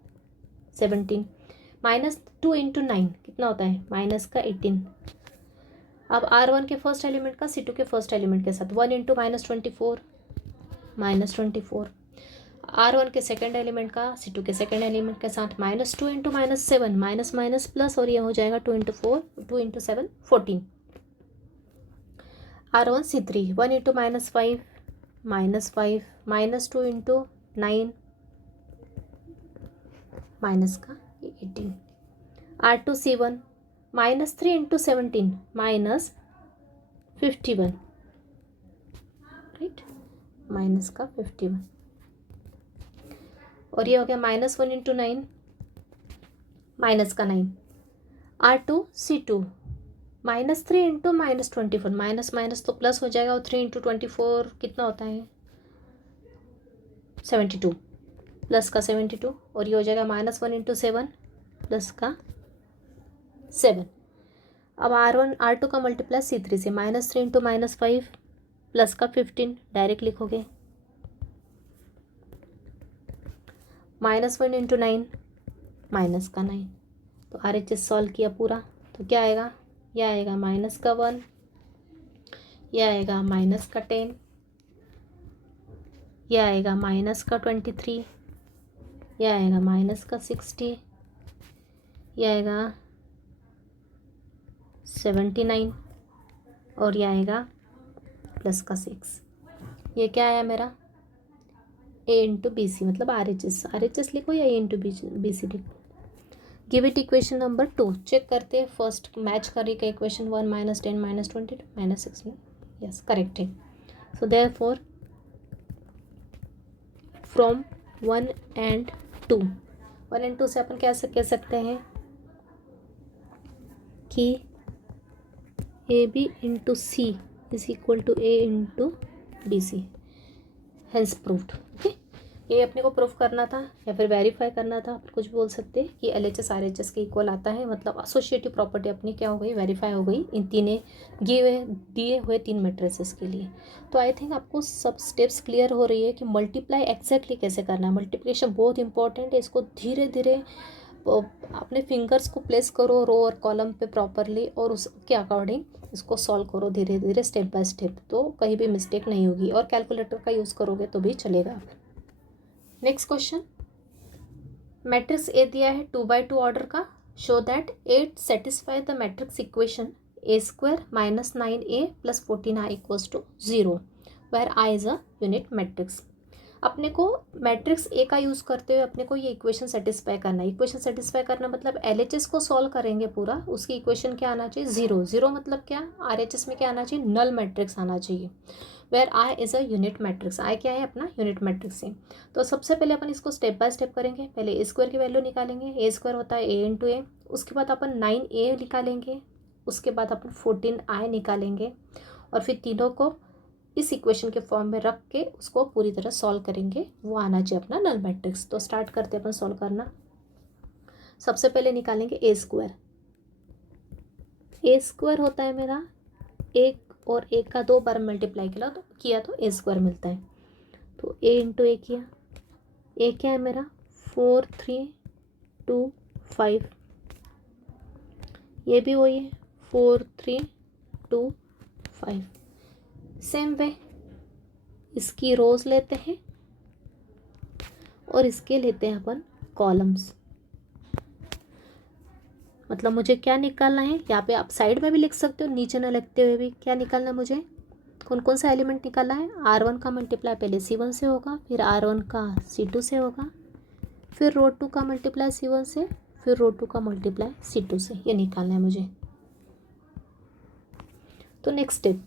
17 माइनस 2 इंटू 9 कितना होता है, माइनस का 18। अब R1 के फर्स्ट एलिमेंट का C2 के फर्स्ट एलिमेंट के साथ 1 इंटू -24 -24। R1 के सेकेंड एलिमेंट का C2 के सेकेंड एलिमेंट के साथ -2 इंटू -7 माइनस माइनस प्लस, और ये हो जाएगा 2 into 4 2 into 7 14। R1 C3 1 into -5 -5 -2 into 9 minus का 18। R2 C1 -3 into 17 -51, right, minus का 51। और ये हो गया -1 इंटू 9 माइनस का 9। R2 C2 -3 into -24, minus minus तो प्लस हो जाएगा, और 3 इंटू 24 कितना होता है, 72 प्लस का 72। और ये हो जाएगा -1 इंटू 7 प्लस का 7। अब R1 R2 का मल्टीप्लाई C3 से, -3 इंटू -5 प्लस का 15 डायरेक्ट लिखोगे, -1 इंटू 9 माइनस का 9। तो RHS सॉल्व किया पूरा, तो क्या आएगा, यह आएगा माइनस का 1, यह आएगा माइनस का 10, यह आएगा माइनस का 23, यह आएगा माइनस का 60, यह आएगा 79, और यह आएगा प्लस का 6। ये क्या आया मेरा, A इंटू बी सी, मतलब RHS लिखो या A इंटू बी सी लिखो। Give it equation number 2, check करते हैं फर्स्ट मैच कर रही का इक्वेशन 1 -10 -22 -16, यस करेक्ट है। So therefore from 1 and 2, 1 and 2 से अपन क्या कह सकते हैं कि A B into C is equal to A into B C, hence proved. Okay, ये अपने को प्रूफ करना था या फिर वेरीफाई करना था, कुछ बोल सकते हैं कि LHS RHS के इक्वल आता है, मतलब एसोसिएटिव प्रॉपर्टी अपनी क्या हो गई, वेरीफाई हो गई इन दिए हुए 3 मैट्रिसेस के लिए। तो आई थिंक आपको सब स्टेप्स क्लियर हो रही है कि मल्टीप्लाई एग्जैक्टली कैसे करना है। मल्टीप्लिकेशन बहुत इंपॉर्टेंट है, इसको धीरे धीरे अपने फिंगर्स को प्लेस करो रो और कॉलम पे प्रॉपरली, और उसके अकॉर्डिंग इसको सॉल्व करो धीरे धीरे स्टेप बाय स्टेप, तो कहीं भी मिस्टेक नहीं होगी। और कैलकुलेटर का यूज़ करोगे तो भी चलेगा। नेक्स्ट क्वेश्चन, मैट्रिक्स ए दिया है 2x2 ऑर्डर का, show that 8 satisfy the matrix equation A² - 9A + 14i = 0 where I is a unit matrix. अपने को मैट्रिक्स ए का यूज़ करते हुए अपने को ये इक्वेशन सेटिस्फाई करना है। इक्वेशन सेटिस्फाई करना मतलब LHS को सॉल्व करेंगे पूरा, उसकी इक्वेशन क्या आना चाहिए, 0 0 मतलब क्या, RHS में क्या आना चाहिए, नल मैट्रिक्स आना चाहिए, where I is a unit matrix. I क्या है अपना यूनिट मैट्रिक्स है। तो सबसे पहले अपन इसको स्टेप बाय स्टेप करेंगे। पहले A² की वैल्यू निकालेंगे, A² होता है A इंटू ए, उसके बाद अपन 9A निकालेंगे, उसके बाद अपन 14i निकालेंगे, और फिर तीनों को इस इक्वेशन के फॉर्म में रख के उसको पूरी तरह सॉल्व करेंगे, वो आना चाहिए अपना नल मैट्रिक्स। तो स्टार्ट करते हैं अपन सॉल्व करना। सबसे पहले निकालेंगे ए स्क्वायर। ए स्क्वायर होता है मेरा एक और एक का 2 बार मल्टीप्लाई किया तो ए स्क्वायर मिलता है। तो ए इंटू ए किया, ए क्या है मेरा 4 3 2 5, ये भी वही है 4 3 2 5। सेम वे इसकी रोज लेते हैं और इसके लेते हैं अपन कॉलम्स। मतलब मुझे क्या निकालना है, यहाँ पे आप साइड में भी लिख सकते हो, नीचे ना लिखते हुए भी। क्या निकालना है मुझे, कौन कौन सा एलिमेंट निकालना है। R1 का मल्टीप्लाई पहले C1 से होगा, फिर R1 का C2 से होगा, फिर रो 2 का मल्टीप्लाई C1 से, फिर रो 2 का मल्टीप्लाई C2 से। ये निकालना है मुझे। तो नेक्स्ट स्टेप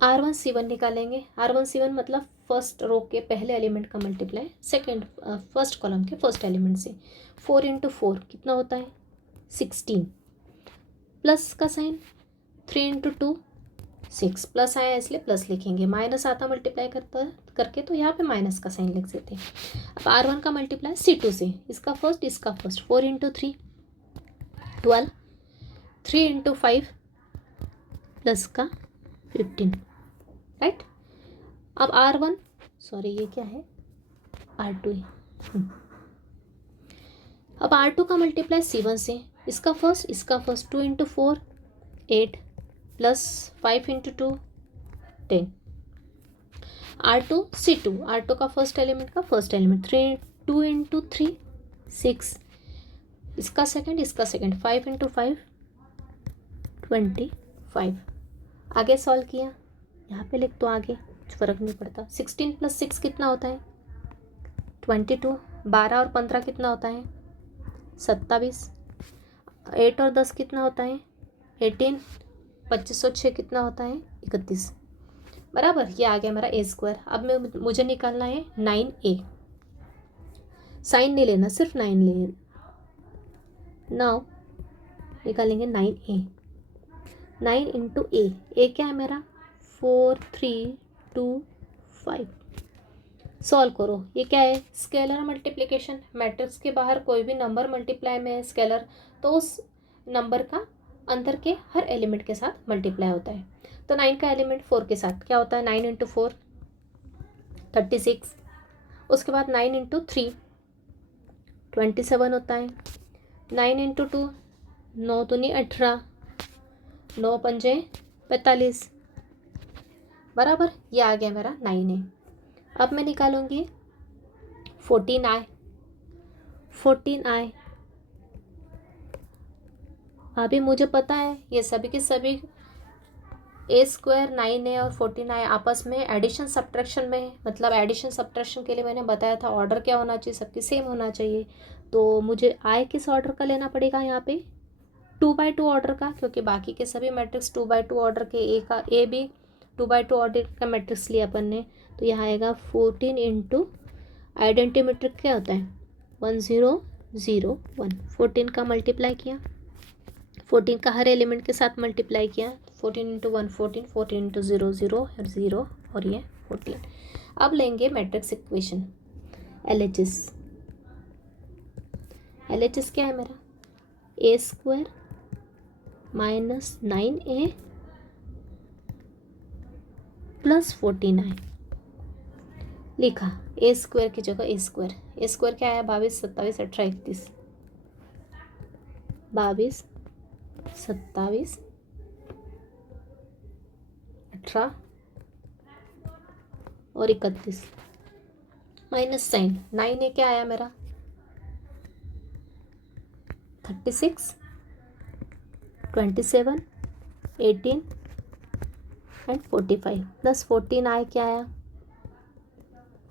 R1 C1 निकालेंगे। R1 C1 मतलब फर्स्ट रो के पहले एलिमेंट का मल्टीप्लाई फर्स्ट कॉलम के फर्स्ट एलिमेंट से। 4 इंटू 4 कितना होता है 16, प्लस का साइन 3 इंटू 2 6, प्लस आया इसलिए प्लस लिखेंगे, माइनस आता मल्टीप्लाई करके तो यहाँ पे माइनस का साइन लिख देते हैं। अब R1 का मल्टीप्लाई C2 से, इसका फर्स्ट 4 इंटू 3 12, 3 इंटू 5 प्लस का 15, राइट। अब R1 सॉरी ये क्या है R2 है। अब R2 का मल्टीप्लाई C1 से, इसका first 2 into 4 8, plus 5 into 2 10। R2 C2, R2 का फर्स्ट एलिमेंट 2 इंटू 3 6, इसका सेकेंड 5 इंटू 5 25। आगे सॉल्व किया, यहाँ पे लिख तो आगे कुछ फ़र्क नहीं पड़ता। 16 प्लस 6 कितना होता है 22, 12 और 15 कितना होता है 27, 8 और 10 कितना होता है 18, 25 और 6 कितना होता है 31, बराबर। ये आ गया मेरा ए स्क्वायर। अब मुझे निकालना है 9A। साइन नहीं लेना, सिर्फ 9 ले। नाउ निकालेंगे 9A। 9 इंटू ए क्या है मेरा 4 3 2 5। सॉल्व करो, ये क्या है स्केलर मल्टीप्लिकेशन। मैट्रिक्स के बाहर कोई भी नंबर मल्टीप्लाई में है स्केलर, तो उस नंबर का अंदर के हर एलिमेंट के साथ मल्टीप्लाई होता है। तो 9 का एलिमेंट 4 के साथ क्या होता है 9 इंटू 4 36, उसके बाद 9 इंटू 3 27 होता है, 9 इंटू 2 9 दूनी 18, 9 पंजे 45, बराबर। ये आ गया मेरा 9A। अब मैं निकालूंगी 14I। अभी मुझे पता है ये सभी के सभी ए स्क्वायर 9A और 14I आपस में एडिशन सब्ट्रैक्शन में है। मतलब एडिशन सब्ट्रैक्शन के लिए मैंने बताया था ऑर्डर क्या होना चाहिए, सबकी सेम होना चाहिए। तो मुझे आई किस ऑर्डर का लेना पड़ेगा यहाँ पे 2/2 ऑर्डर का, क्योंकि बाकी के सभी मैट्रिक्स 2/2 ऑर्डर के, ए भी 2/2 ऑर्डर का मैट्रिक्स लिया अपन ने। तो यहाँ आएगा 14 इंटू आइडेंटिटी मैट्रिक क्या होता है 1001। 14 का मल्टीप्लाई किया, 14 का हर एलिमेंट के साथ मल्टीप्लाई किया, 14 इंटू 1 14, 14 इंटू 0 0 0 और ये 14। अब लेंगे मैट्रिक्स इक्वेशन LHS क्या है मेरा ए square minus 9A plus 14I। लिखा ए स्क्वायर की जगह ए स्क्वायर क्या है 22 27 18 31, 22 27 18 और 31, माइनस साइन 9A क्या आया मेरा 36 27 18 एंड 45, प्लस 14I क्या आया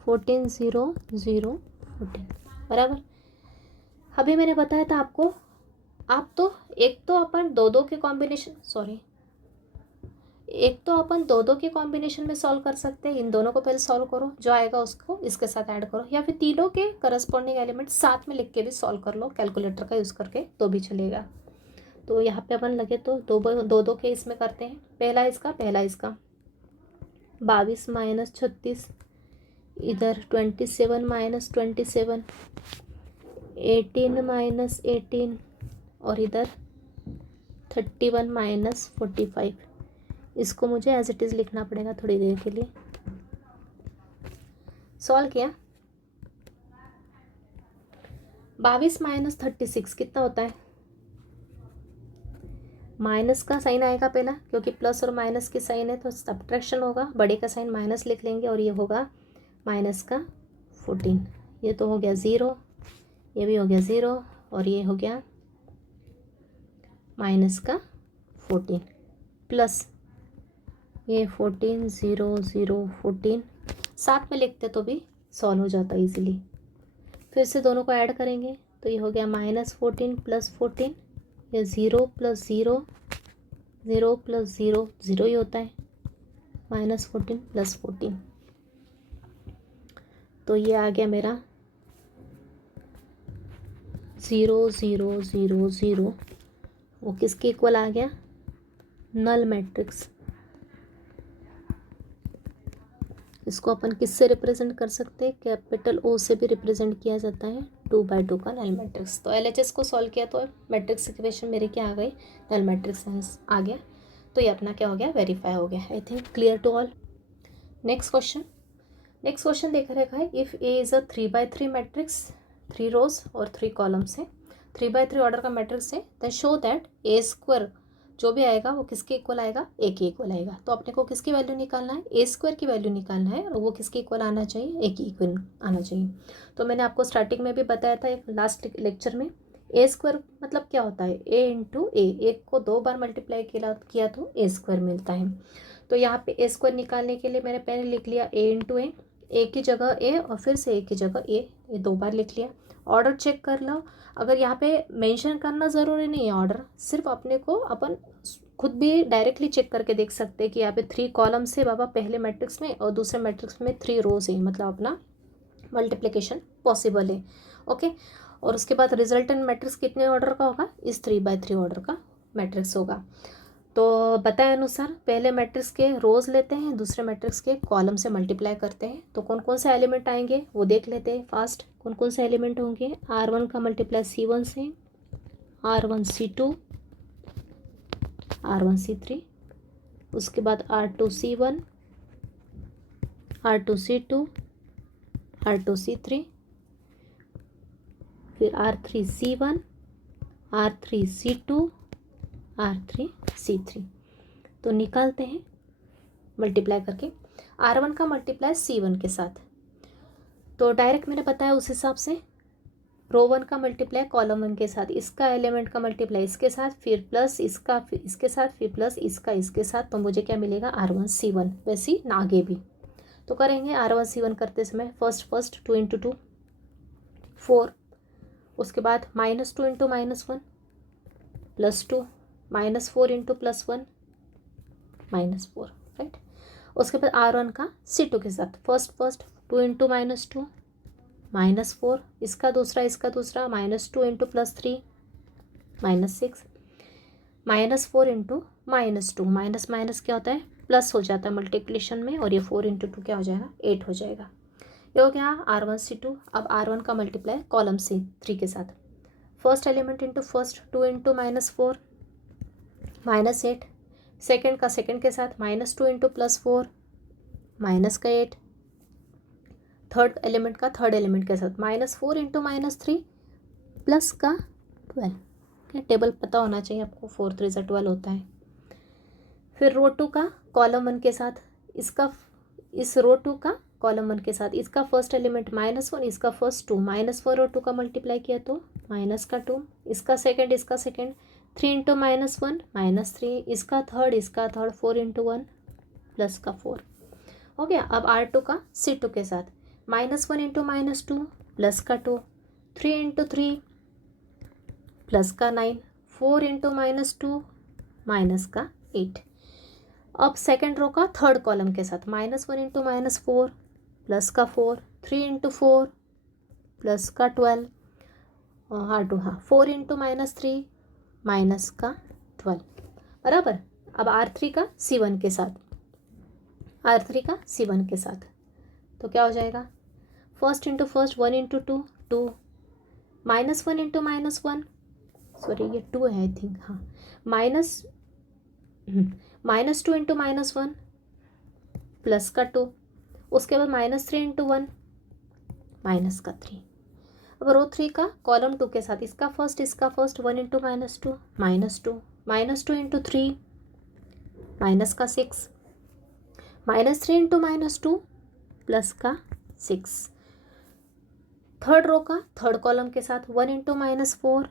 14 0 0 14, बराबर। अभी मैंने बताया था आपको, आप तो एक तो अपन दो के कॉम्बिनेशन में सॉल्व कर सकते हैं। इन दोनों को पहले सॉल्व करो, जो आएगा उसको इसके साथ ऐड करो, या फिर तीनों के करस्पॉन्डिंग एलिमेंट साथ में लिख के भी सॉल्व कर लो कैलकुलेटर का यूज़ करके, तो भी चलेगा। तो यहाँ पे अपन लगे तो दो दो के इसमें करते हैं। पहला इसका 22 माइनस 36, इधर 27 माइनस 27, 18 माइनस 18, और इधर 31 माइनस 45। इसको मुझे एज इट इज़ लिखना पड़ेगा थोड़ी देर के लिए। सॉल्व किया। 22 माइनस 36 कितना होता है? माइनस का साइन आएगा पहला, क्योंकि प्लस और माइनस की साइन है तो सब्ट्रैक्शन होगा। बड़े का साइन माइनस लिख लेंगे और ये होगा माइनस का 14। ये तो हो गया 0, ये भी हो गया 0, और ये हो गया माइनस का 14 प्लस ये 14, 0 0 14 साथ में लिखते तो भी सॉल्व हो जाता इजीली। फिर से दोनों को ऐड करेंगे तो ये हो गया -14 प्लस 14, ये 0 प्लस 0, 0 प्लस 0 0 ही होता है, -14 प्लस 14। तो ये आ गया मेरा 0 0 0 0। वो किसके इक्वल आ गया? Null matrix. इसको अपन किससे रिप्रेजेंट कर सकते हैं? कैपिटल O से भी रिप्रेजेंट किया जाता है, 2/2 का नल मैट्रिक्स। तो LHS को सॉल्व किया तो मैट्रिक्स इक्वेशन मेरी क्या आ गई? नल मैट्रिक्स आ गया। तो ये अपना क्या हो गया? वेरीफाई हो गया। I think clear to all. Next question देखा रखा है, if A is a 3/3 matrix, 3 rows और 3 कॉलम्स है, 3/3 ऑर्डर का मैट्रिक्स है, देन शो दैट A² जो भी आएगा वो किसके इक्वल आएगा? A के इक्वल आएगा। तो अपने को किसकी वैल्यू निकालना है? A² की वैल्यू निकालना है, और वो किसके इक्वल आना चाहिए? A के इक्वल आना चाहिए। तो मैंने आपको स्टार्टिंग में भी बताया था एक लास्ट लेक्चर में, A² मतलब क्या होता है? A into A। एक को 2 बार मल्टीप्लाई किया तो A² मिलता है। तो यहाँ पे A² निकालने के लिए मैंने पहले लिख लिया A इंटू A, A की जगह A और फिर से A की जगह A, ये 2 बार लिख लिया। ऑर्डर चेक कर लो। अगर यहाँ पे मेंशन करना ज़रूरी नहीं है ऑर्डर, सिर्फ अपने को अपन खुद भी डायरेक्टली चेक करके देख सकते हैं कि यहाँ पे 3 कॉलम्स है बाबा पहले मैट्रिक्स में, और दूसरे मैट्रिक्स में 3 रोज है, मतलब अपना मल्टीप्लिकेशन पॉसिबल है। ओके, और उसके बाद रिजल्टेंट मैट्रिक्स कितने ऑर्डर का होगा? इस 3/3 ऑर्डर का मैट्रिक्स होगा। तो बताए अनुसार पहले मैट्रिक्स के रोज लेते हैं, दूसरे मैट्रिक्स के कॉलम से मल्टीप्लाई करते हैं। तो कौन कौन से एलिमेंट आएंगे वो देख लेते हैं फास्ट। कौन कौन से एलिमेंट होंगे? R1 का मल्टीप्लाई C1 से, R1 C2, R1 C3, उसके बाद R2 C1, R2 C2, R2 C3, फिर R3 C1, R3 C2, R3 C3। तो निकालते हैं मल्टीप्लाई करके। R1 का मल्टीप्लाई C1 के साथ, तो डायरेक्ट मैंने बताया उस हिसाब से रो 1 का मल्टीप्लाई कॉलम 1 के साथ, इसका एलिमेंट का मल्टीप्लाई इसके साथ, फिर प्लस इसका, फिर इसके साथ, फिर प्लस इसका इसके साथ, तो मुझे क्या मिलेगा? R1 C1। वैसे ही आगे भी तो करेंगे। R1 C1 करते समय फर्स्ट 2 इंटू 2 4, उसके बाद -2 इंटू -1 +2, -4 इंटू +1 -4, राइट। उसके बाद R1 का C2 के साथ फर्स्ट 2 इंटू -2 -4, इसका दूसरा -2 इंटू +3 -6, -4 इंटू -2, माइनस क्या होता है? प्लस हो जाता है मल्टीप्लिकेशन में, और ये 4 इंटू 2 क्या हो जाएगा? 8 हो जाएगा। ये हो गया R1 C2। अब R1 का मल्टीप्लाई कॉलम C3 के साथ, first element into first, 2 into -4 -8, second का सेकेंड के साथ -2 इंटू +4 -8, थर्ड एलिमेंट का थर्ड एलिमेंट के साथ -4 इंटू -3 प्लस का 12। क्या टेबल पता होना चाहिए आपको, 4 3 12 होता है। फिर रो 2 का कॉलम 1 के साथ, इसका इस रो 2 का कॉलम 1 के साथ, इसका फर्स्ट एलिमेंट -1, इसका फर्स्ट 2, -4 और 2 का मल्टीप्लाई किया तो -2, इसका सेकेंड 3 इंटू -1 -3, इसका थर्ड 4 इंटू 1 प्लस का 4 हो गया। अब R2 का C2 के साथ -1 इंटू -2 प्लस का 2, 3 इंटू 3 प्लस का 9, 4 इंटू -2 माइनस का 8। अब सेकेंड रो का थर्ड कॉलम के साथ -1 इंटू -4 प्लस का 4, 3 इंटू 4 प्लस का 12, R2 4 इंटू -3 माइनस का 12 बराबर। अब R3 का C1 के साथ, R3 का C1 के साथ तो क्या हो जाएगा, first into first 1 into 2 2, -1 into -1, sorry ये 2 है आई थिंक, हाँ, -2 इंटू -1 प्लस का 2, उसके बाद -3 इंटू 1 माइनस का 3। अब रो 3 का कॉलम 2 के साथ इसका फर्स्ट 1 इंटू -2 -2 इंटू 3 माइनस का 6, -3 इंटू -2 प्लस का 6। थर्ड रो का थर्ड कॉलम के साथ 1 इंटू -4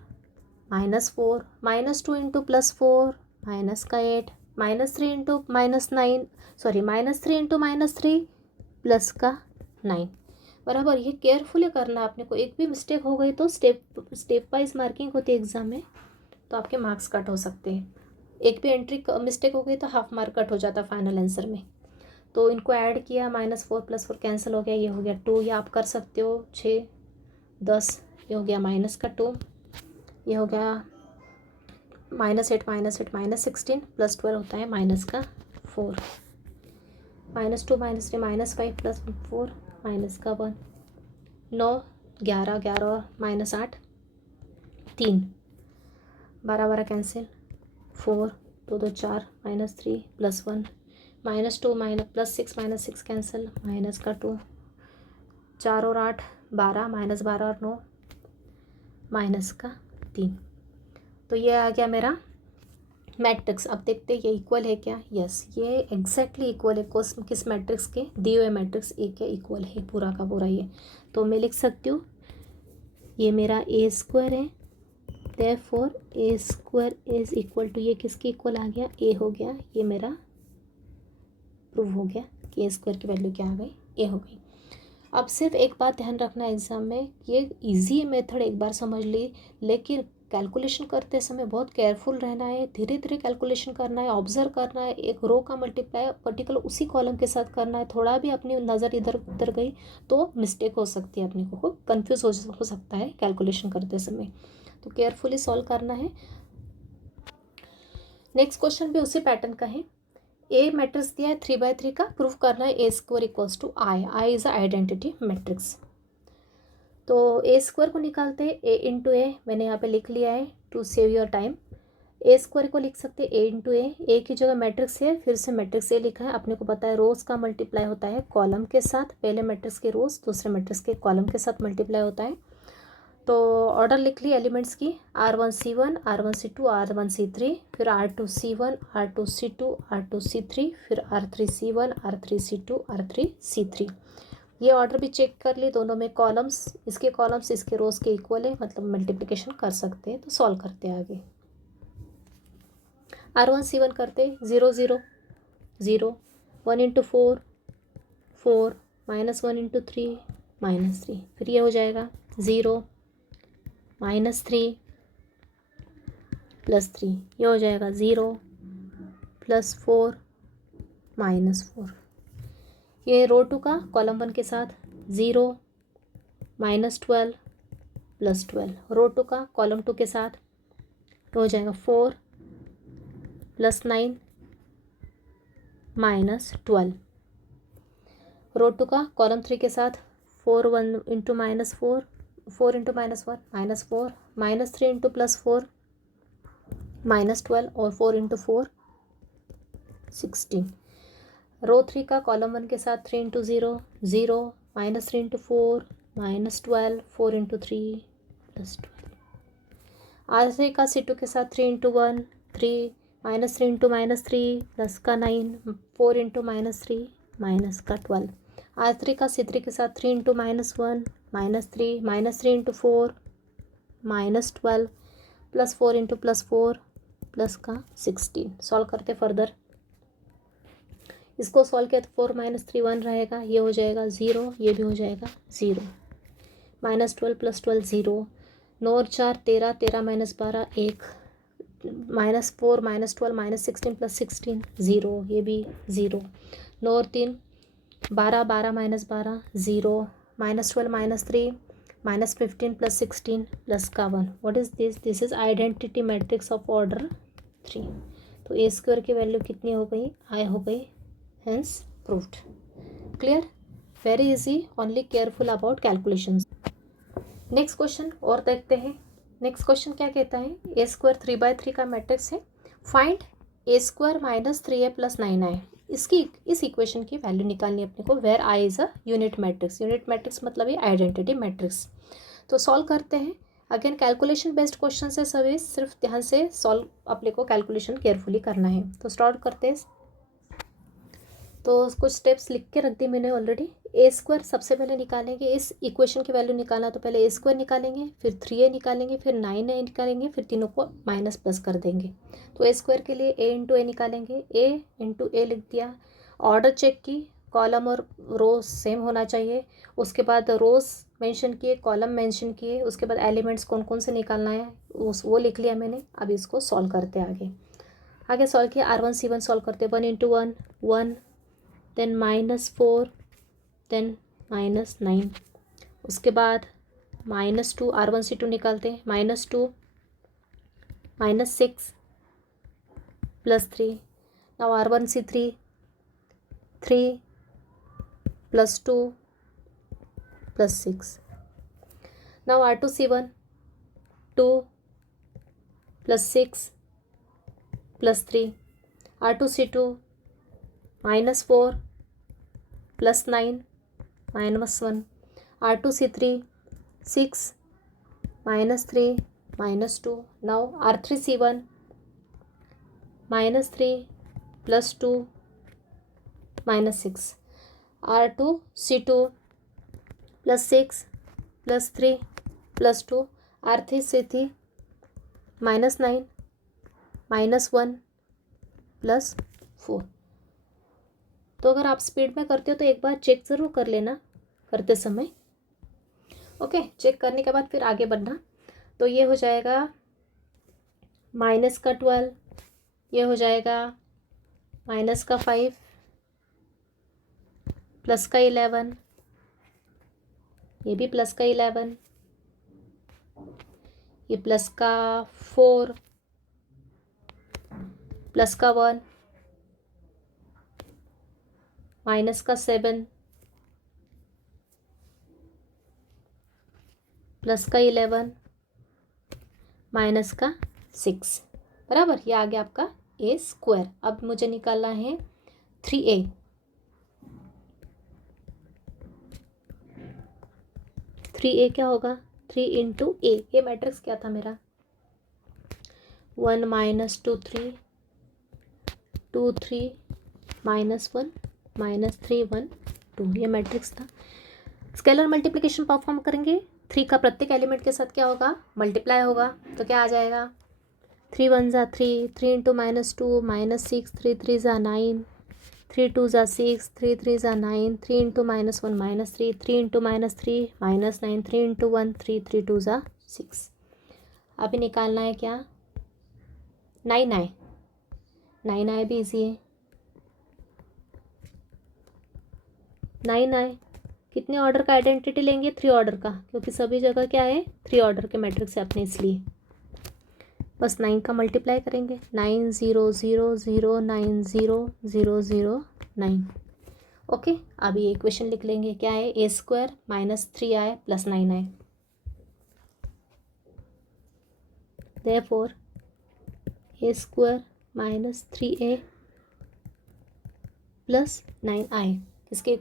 -4, -2 इंटू +4 माइनस का 8, -3 इंटू -9, सॉरी -3 इंटू -3 प्लस का 9 बराबर। ये केयरफुली करना है आपने को, एक भी मिस्टेक हो गई तो स्टेप वाइज मार्किंग होती है एग्जाम में, तो आपके मार्क्स कट हो सकते हैं। एक भी एंट्री मिस्टेक हो गई तो हाफ मार्क कट हो जाता है फाइनल आंसर में। तो इनको ऐड किया, -4 + 4 कैंसिल हो गया, ये हो गया 2, ये आप कर सकते हो 6 10, ये हो गया माइनस का 2, ये हो गया -8 -16 + 12 होता है माइनस का 4, -2 -3 -5 + 4 माइनस का 1, 9 11 11 और -8 3, 12 12 कैंसिल, 4 2 2 4 -3 + 1 -2 +6 -6 कैंसिल, माइनस का 2, 4 और 8 12 -12 और 9 माइनस का 3। तो ये आ गया मेरा मैट्रिक्स। अब देखते हैं ये इक्वल है क्या। यस, ये एग्जैक्टली इक्वल है। किस मैट्रिक्स के, दिए हुए मैट्रिक्स ए के इक्वल है पूरा का पूरा ये। तो मैं लिख सकती हूँ ये मेरा A² है, therefore A² is equal to, ये किसके इक्वल आ गया, ए हो गया। ये मेरा प्रूव हो गया कि A² की वैल्यू क्या आ गई, ए हो गई। अब सिर्फ एक बात ध्यान रखना एग्ज़ाम में, ये इजी मेथड एक बार समझ ली, लेकिन कैलकुलेशन करते समय बहुत केयरफुल रहना है, धीरे धीरे कैलकुलेशन करना है, ऑब्जर्व करना है। एक रो का मल्टीप्लाई पर्टिकुलर उसी कॉलम के साथ करना है। थोड़ा भी अपनी नज़र इधर उधर गई तो मिस्टेक हो सकती है, अपने को कंफ्यूज हो सकता है कैलकुलेशन करते समय, तो केयरफुली सॉल्व करना है। नेक्स्ट क्वेश्चन भी उसी पैटर्न का है। ए मैट्रिक्स दिया है 3/3 का, प्रूफ करना है A² = I। I is a identity matrix. तो A² को निकालते हैं, A इंटू ए, मैंने यहाँ पे लिख लिया है to save your time. A² को लिख सकते हैं A इंटू ए की जगह मैट्रिक्स है, फिर से मैट्रिक्स ए लिखा है। अपने को पता है रोज का मल्टीप्लाई होता है कॉलम के साथ, पहले मैट्रिक्स के रोज दूसरे मैट्रिक्स के कॉलम के साथ मल्टीप्लाई होता है। तो ऑर्डर लिख ली एलिमेंट्स की, R1C1 R1C2 R1C3, फिर R2C1 R2C2 R2C3, फिर R3C1 R3C2 R3C3। ये ऑर्डर भी चेक कर ली, दोनों में कॉलम्स, इसके कॉलम्स इसके रोज के इक्वल है, मतलब मल्टीप्लिकेशन कर सकते हैं। तो सॉल्व करते हैं आगे। R1C1 करते 0 0 0, 1 इंटू 4 4, -1 इंटू 3 -3, फिर ये हो जाएगा 0 -3 + 3, ये हो जाएगा 0 +4 -4। ये रो 2 का कॉलम 1 के साथ 0 -12 + 12, रो 2 का कॉलम 2 के साथ तो हो जाएगा 4 + 9 -12, रो 2 का कॉलम 3 के साथ 4 1 इंटू -4 4 इंटू -1 -4, -3 इंटू +4 -12 और 4 इंटू 4 16। रो 3 का कॉलम 1 के साथ 3 इंटू 0 0, -3 इंटू 4 -12, 4 इंटू 3 +12। R3 का C2 के साथ 3 इंटू 1 3, -3 इंटू -3 प्लस का 9, 4 इंटू -3 माइनस का 12। R3 का C3 के साथ 3 into -1 -3, -3 into 4 -12 plus 4 into +4 plus का 16। सॉल्व करते फर्दर, इसको सॉल्व किया तो 4 -3 1 रहेगा, ये हो जाएगा 0, ये भी हो जाएगा 0, -12 + 12 0, 9 और 4 13, 13 - 12 1, -4 -12 -16 + 16 0, ये भी 0, 9 और 3 12, 12 - 12 0, -12 -3 -15 + 16 प्लस का 1, what is this? This is identity matrix of order 3। तो ए स्क्वायर की वैल्यू कितनी हो गई? आई हो गई, hence proved. Clear? Very easy, only careful about calculations. Next question और देखते हैं। नेक्स्ट क्वेश्चन क्या कहता है? ए स्क्वायर 3/3 का मैट्रिक्स है, फाइंड ए स्क्वायर -3a + 9i। इस इक्वेशन की वैल्यू निकालनी है अपने को, where I is a unit matrix. Unit matrix मतलब ये आइडेंटिटी मैट्रिक्स। तो सॉल्व करते हैं। अगेन कैलकुलेशन बेस्ड क्वेश्चन है सभी, सिर्फ ध्यान से सॉल्व अपने को कैलकुलेशन केयरफुली करना है। तो स्टार्ट करते हैं। तो कुछ स्टेप्स लिख के रख दी मैंने ऑलरेडी। ए स्क्वायर सबसे पहले निकालेंगे, इस इक्वेशन की वैल्यू निकालना तो पहले ए स्क्वायर निकालेंगे, फिर 3a निकालेंगे, फिर 9a निकालेंगे, फिर तीनों को माइनस प्लस कर देंगे। तो ए स्क्वायर के लिए a इंटू ए निकालेंगे, a इंटू ए लिख दिया। ऑर्डर चेक की, कॉलम और रो सेम होना चाहिए। उसके बाद रोज मेंशन किए, कॉलम मेंशन किए, उसके बाद एलिमेंट्स कौन कौन से निकालना है वो लिख लिया मैंने। अब इसको सॉल्व करते आगे। आगे सॉल्व किया, R1C1 सॉल्व करते, 1 × 1 1, देन -4, देन -9। उसके बाद -2, R1C2 निकालते हैं, -2 -6 +3। Now R1C3 3 +2 +6। Now R2C1 2 +6 +3। R2C2 -4 +9 -1। R2C3 6 -3 -2। Now R3C1 -3 +2 -6। R2C2 +6 +3 +2। R3C3 -9 -1 +4। तो अगर आप स्पीड में करते हो तो एक बार चेक ज़रूर कर लेना करते समय। ओके, चेक करने के बाद फिर आगे बढ़ना। तो ये हो जाएगा -12, ये हो जाएगा -5, +11, ये भी +11, ये +4, +1, -7, +11, -6। बराबर, ये आ गया आपका ए स्क्वायर। अब मुझे निकालना है 3a। 3a क्या होगा? 3 × a। ये मैट्रिक्स क्या था मेरा? 1 -2 3 2 3 -1 -3 1 2, ये मैट्रिक्स था। स्केलर मल्टीप्लिकेशन परफॉर्म करेंगे। 3 का प्रत्येक एलिमेंट के साथ क्या होगा? मल्टीप्लाई होगा। तो क्या आ जाएगा? 3 1 ज़ा 3, 3 × -2 -6, 3 3 ज़ा 9, 3 2 ज़ा 6, 3 3 ज़ा 9, 3 × -1 -3, 3 × -3 -9, 3 × 1 3, 3 2 ज़ा 6। अभी निकालना है क्या? 9i। 9i भी इजी है। 9i कितने ऑर्डर का आइडेंटिटी लेंगे? 3 ऑर्डर का, क्योंकि सभी जगह क्या है? 3 ऑर्डर के मैट्रिक्स है अपने, इसलिए बस 9 का मल्टीप्लाई करेंगे। 9 0 0 0 9 0 0 0 9। ओके, अब ये इक्वेशन लिख लेंगे। क्या है? ए स्क्वायर -3i + 9i। देयरफॉर ए स्क्वायर -3a + 9i। इसके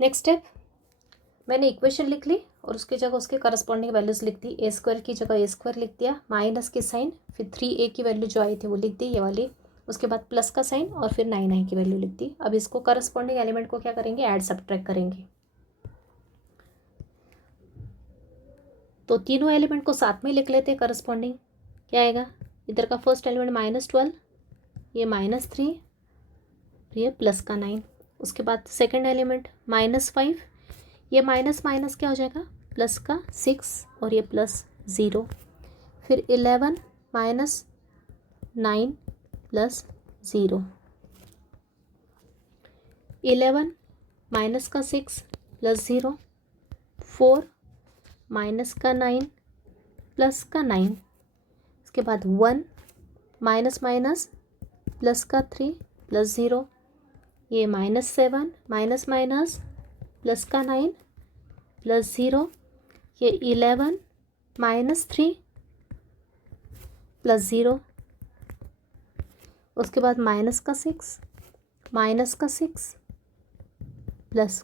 नेक्स्ट स्टेप, मैंने इक्वेशन लिख ली और उसकी जगह उसके करस्पॉन्डिंग वैल्यूज़ लिख दी। ए स्क्वायर की जगह ए स्क्वायर लिख दिया, माइनस की साइन, फिर 3a की वैल्यू जो आई थी वो लिख दी, ये वाली। उसके बाद प्लस का साइन और फिर 9i की वैल्यू लिख दी। अब इसको करस्पॉन्डिंग एलिमेंट को क्या करेंगे? ऐड सब्ट्रैक्ट करेंगे। तो तीनों एलिमेंट को साथ में लिख लेते हैं करस्पॉन्डिंग। क्या आएगा? इधर का फर्स्ट एलिमेंट -12, ये -3, ये प्लस का 9। उसके बाद सेकेंड एलिमेंट -5, ये माइनस माइनस क्या हो जाएगा? प्लस का 6 और ये +0। फिर 11 -9 +0। 11 माइनस का 6 +0, 4 माइनस का 9 प्लस का 9, इसके बाद 1 माइनस माइनस प्लस का 3 प्लस 0, ये -7 माइनस माइनस प्लस का 9 प्लस 0, ये 11 माइनस 3 प्लस 0, उसके बाद माइनस का 6 प्लस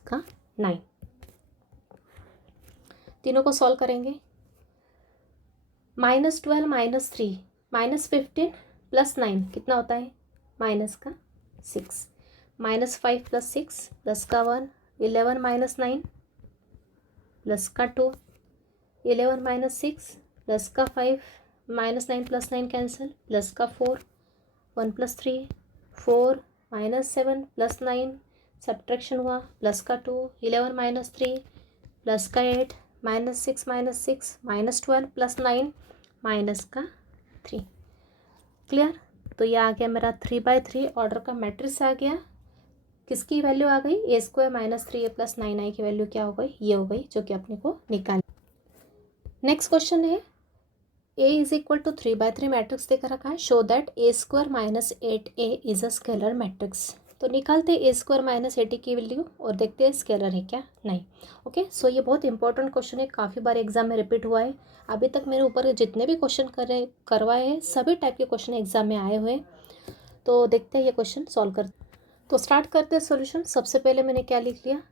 का 9। तीनों को सॉल्व करेंगे। -12 माइनस 3 -15 प्लस 9 कितना होता है? माइनस का 6, -5 प्लस 6 प्लस का 1, 11 माइनस 9 प्लस का 2, 11 माइनस 6 प्लस का 5, -9 प्लस 9 कैंसिल, प्लस का 4, 1 प्लस 3 4, -7 प्लस 9 सब्ट्रैक्शन हुआ, प्लस का 2, 11 माइनस 3 प्लस का 8, -6 -12 प्लस 9 माइनस का 3। क्लियर? तो ये आ गया मेरा 3/3 ऑर्डर का मैट्रिक्स आ गया। किसकी वैल्यू आ गई? a² - 3a + 9i की वैल्यू क्या हो गई? ये हो गई, जो कि अपने को निकाली। नेक्स्ट क्वेश्चन है, a = 3/3 मैट्रिक्स देकर रखा है। Show that a² - 8a is a scalar matrix. तो निकालते हैं a² - 8a की वैल्यू और देखते हैं स्केलर है क्या नहीं। ओके, सो ये बहुत इंपॉर्टेंट क्वेश्चन है, काफ़ी बार एग्जाम में रिपीट हुआ है। अभी तक मेरे ऊपर जितने भी क्वेश्चन करवाए हैं सभी टाइप के क्वेश्चन एग्जाम में आए हुए हैं। तो देखते हैं ये क्वेश्चन सॉल्व कर। तो स्टार्ट करते हैं सॉल्यूशन। सबसे पहले मैंने क्या लिख लिया,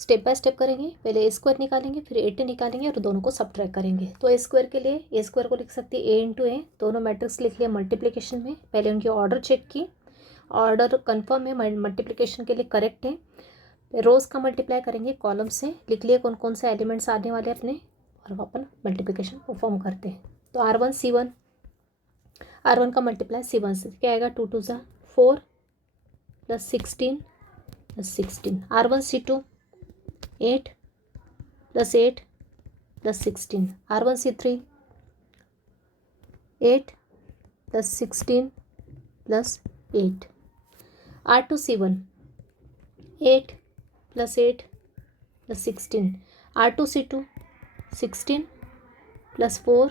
स्टेप बाय स्टेप करेंगे। पहले a² निकालेंगे, फिर 8a निकालेंगे और दोनों को सब्ट्रैक्ट करेंगे। तो a² के लिए a² को लिख सकते हैं a × a, दोनों मैट्रिक्स लिख लिया मल्टीप्लिकेशन में। पहले उनकी ऑर्डर चेक की, ऑर्डर कंफर्म है, मल्टीप्लिकेशन के लिए करेक्ट है। रोज़ का मल्टीप्लाई करेंगे, कॉलम से लिख लिए कौन कौन से एलिमेंट्स आने वाले अपने, और अपन मल्टीप्लिकेशन परफॉर्म करते हैं। तो R1 C1, R1 का मल्टीप्लाई C1 से क्या आएगा? 2 2 ज़ा 4 + 16 + 16। R1 C2 8 + 8 + 16। R1 C3 8 + 16 + 8। R2 C1 8 + 8 + 16। R2 C2 16 + 4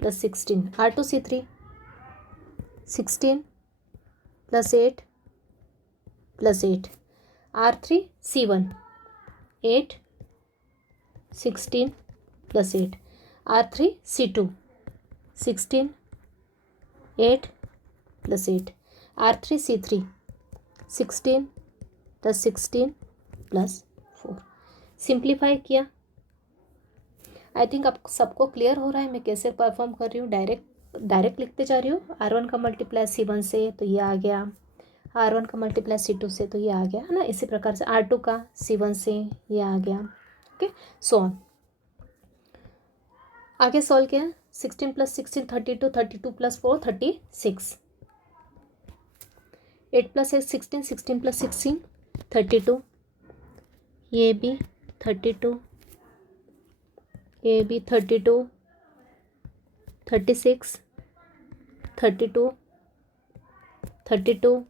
+ 16। R2 C3 16 + 8 + 8। R3 C1 8 16 + 8। R3 C2 16 8 + 8। R3 C3 16 + 16 + 4। Simplify किया। आई थिंक आप सबको क्लियर हो रहा है मैं कैसे परफॉर्म कर रही हूँ। डायरेक्ट लिखते जा रही हूँ। R1 का मल्टीप्लाई C1 से तो ये आ गया, R1 का मल्टीप्लाई C2 से तो ये आ गया, है ना। इसी प्रकार से R2 का C1 से ये आ गया। Okay, so on. आगे सॉल्व किया। 16 + 16 32, 32 + 4 36। 8 + 8 16, 16 + 16 32। ये भी 32, ये भी 32, 36 32, 32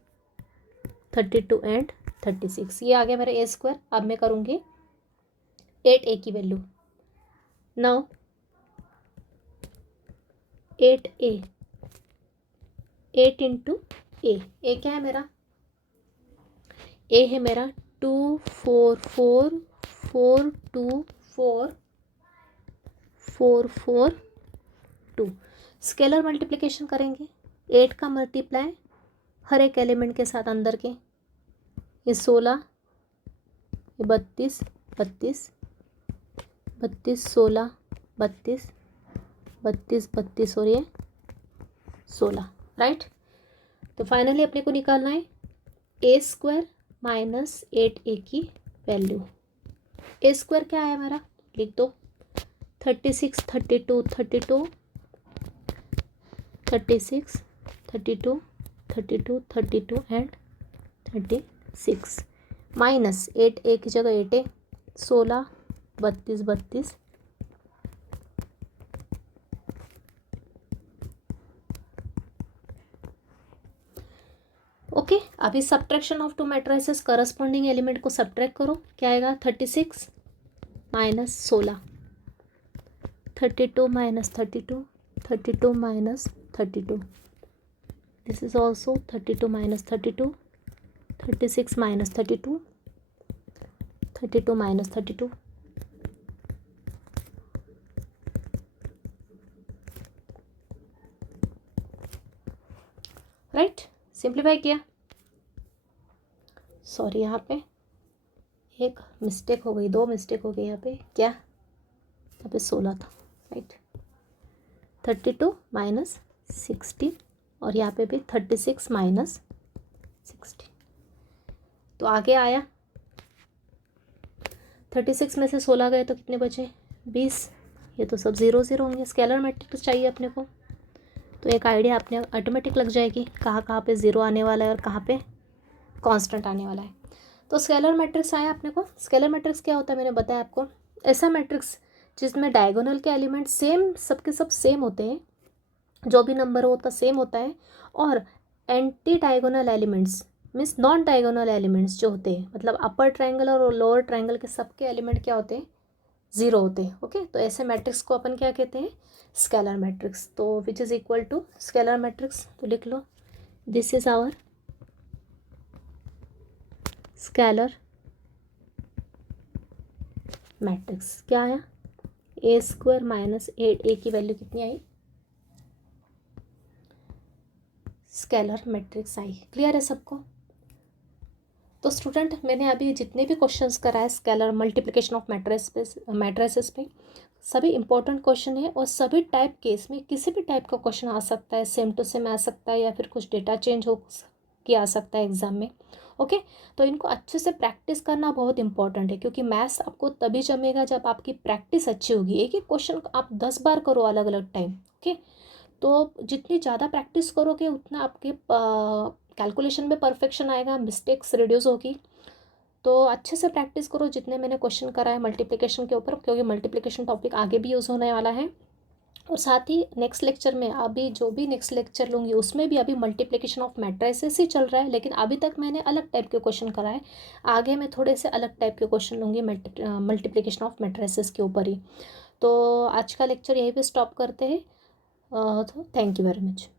32 एंड 36। ये आ गया मेरा a²। अब मैं करूँगी 8a की वैल्यू। नाउ 8a, 8 × a क्या है मेरा? a है मेरा 2 4 4 4 2 4 4 4 2। स्केलर मल्टीप्लिकेशन करेंगे। 8 का मल्टीप्लाई हर एक एलिमेंट के साथ अंदर के, ये 16, ये 32 32 32 16 32 32 32 और ये 16, राइट। तो फाइनली अपने को निकालना है a² - 8a की वैल्यू। a² क्या है हमारा? लिख दो 36 32 32 36 32 32 32 एंड 36 माइनस 8a की जगह 8a 16 32 32 ओके। अभी subtraction of to matrices, corresponding element को सब्ट्रैक्ट करो। क्या आएगा? 36 - 16 32 minus 32, 32 minus 32. This is also 32 minus 32, 36 minus 32, 32 minus 32. Right, simplify किया. सॉरी, यहाँ पे एक मिस्टेक हो गई, 2 मिस्टेक हो गई यहाँ पे. क्या, यहाँ पे 16 था. राइट, 32 माइनस 16 और यहाँ पे भी 36 माइनस 16. तो आगे आया 36 में से 16 गए तो कितने बचे? 20. ये तो सब 0 0 होंगे. स्केलर मैट्रिक्स चाहिए अपने को, तो एक आइडिया अपने ऑटोमेटिक लग जाएगी कहाँ कहाँ पे 0 आने वाला है और कहाँ पे कांस्टेंट आने वाला है. तो स्केलर मैट्रिक्स आया अपने को. स्केलर मैट्रिक्स क्या होता है मैंने बताया आपको. ऐसा मैट्रिक्स जिसमें डायगोनल के एलिमेंट सेम, सबके सब सेम होते हैं, जो भी नंबर होता सेम होता है, और anti diagonal elements means non diagonal elements जो होते हैं, मतलब अपर ट्रायंगल और लोअर ट्रायंगल के सबके एलिमेंट क्या होते हैं? 0 होते हैं. ओके, तो ऐसे मैट्रिक्स को अपन क्या कहते हैं? Scalar matrix. तो which is equal to scalar matrix. तो लिख लो, this is our scalar matrix. क्या आया? ए स्क्वायर माइनस 8. ए की वैल्यू कितनी आई? स्केलर मैट्रिक्स आई. क्लियर है सबको? तो स्टूडेंट, मैंने अभी जितने भी क्वेश्चंस कराए स्केलर मल्टीप्लिकेशन ऑफ मैट्रिसेस पे सभी इंपॉर्टेंट क्वेश्चन है, और सभी टाइप केस में किसी भी टाइप का क्वेश्चन आ सकता है, सेम टू सेम आ सकता है, या फिर कुछ डेटा चेंज हो किया आ सकता है एग्जाम में. ओके, तो इनको अच्छे से प्रैक्टिस करना बहुत इंपॉर्टेंट है, क्योंकि मैथ्स आपको तभी जमेगा जब आपकी प्रैक्टिस अच्छी होगी. एक ही क्वेश्चन आप 10 बार करो अलग अलग टाइम. ओके, तो जितनी ज़्यादा प्रैक्टिस करोगे उतना आपके कैलकुलेशन में परफेक्शन आएगा, मिस्टेक्स रिड्यूस होगी. तो अच्छे से प्रैक्टिस करो जितने मैंने क्वेश्चन कराए मल्टीप्लिकेशन के ऊपर, क्योंकि मल्टीप्लिकेशन टॉपिक आगे भी यूज़ होने वाला है. और साथ ही नेक्स्ट लेक्चर में, अभी जो भी नेक्स्ट लेक्चर लूँगी उसमें भी अभी मल्टीप्लिकेशन ऑफ मैट्रिसेस ही चल रहा है, लेकिन अभी तक मैंने अलग टाइप के क्वेश्चन कराए. आगे मैं थोड़े से अलग टाइप के क्वेश्चन लूँगी मल्टीप्लिकेशन ऑफ मैट्रिसेस के ऊपर ही. तो आज का लेक्चर यहीं पे स्टॉप करते हैं. तो थैंक यू वेरी मच.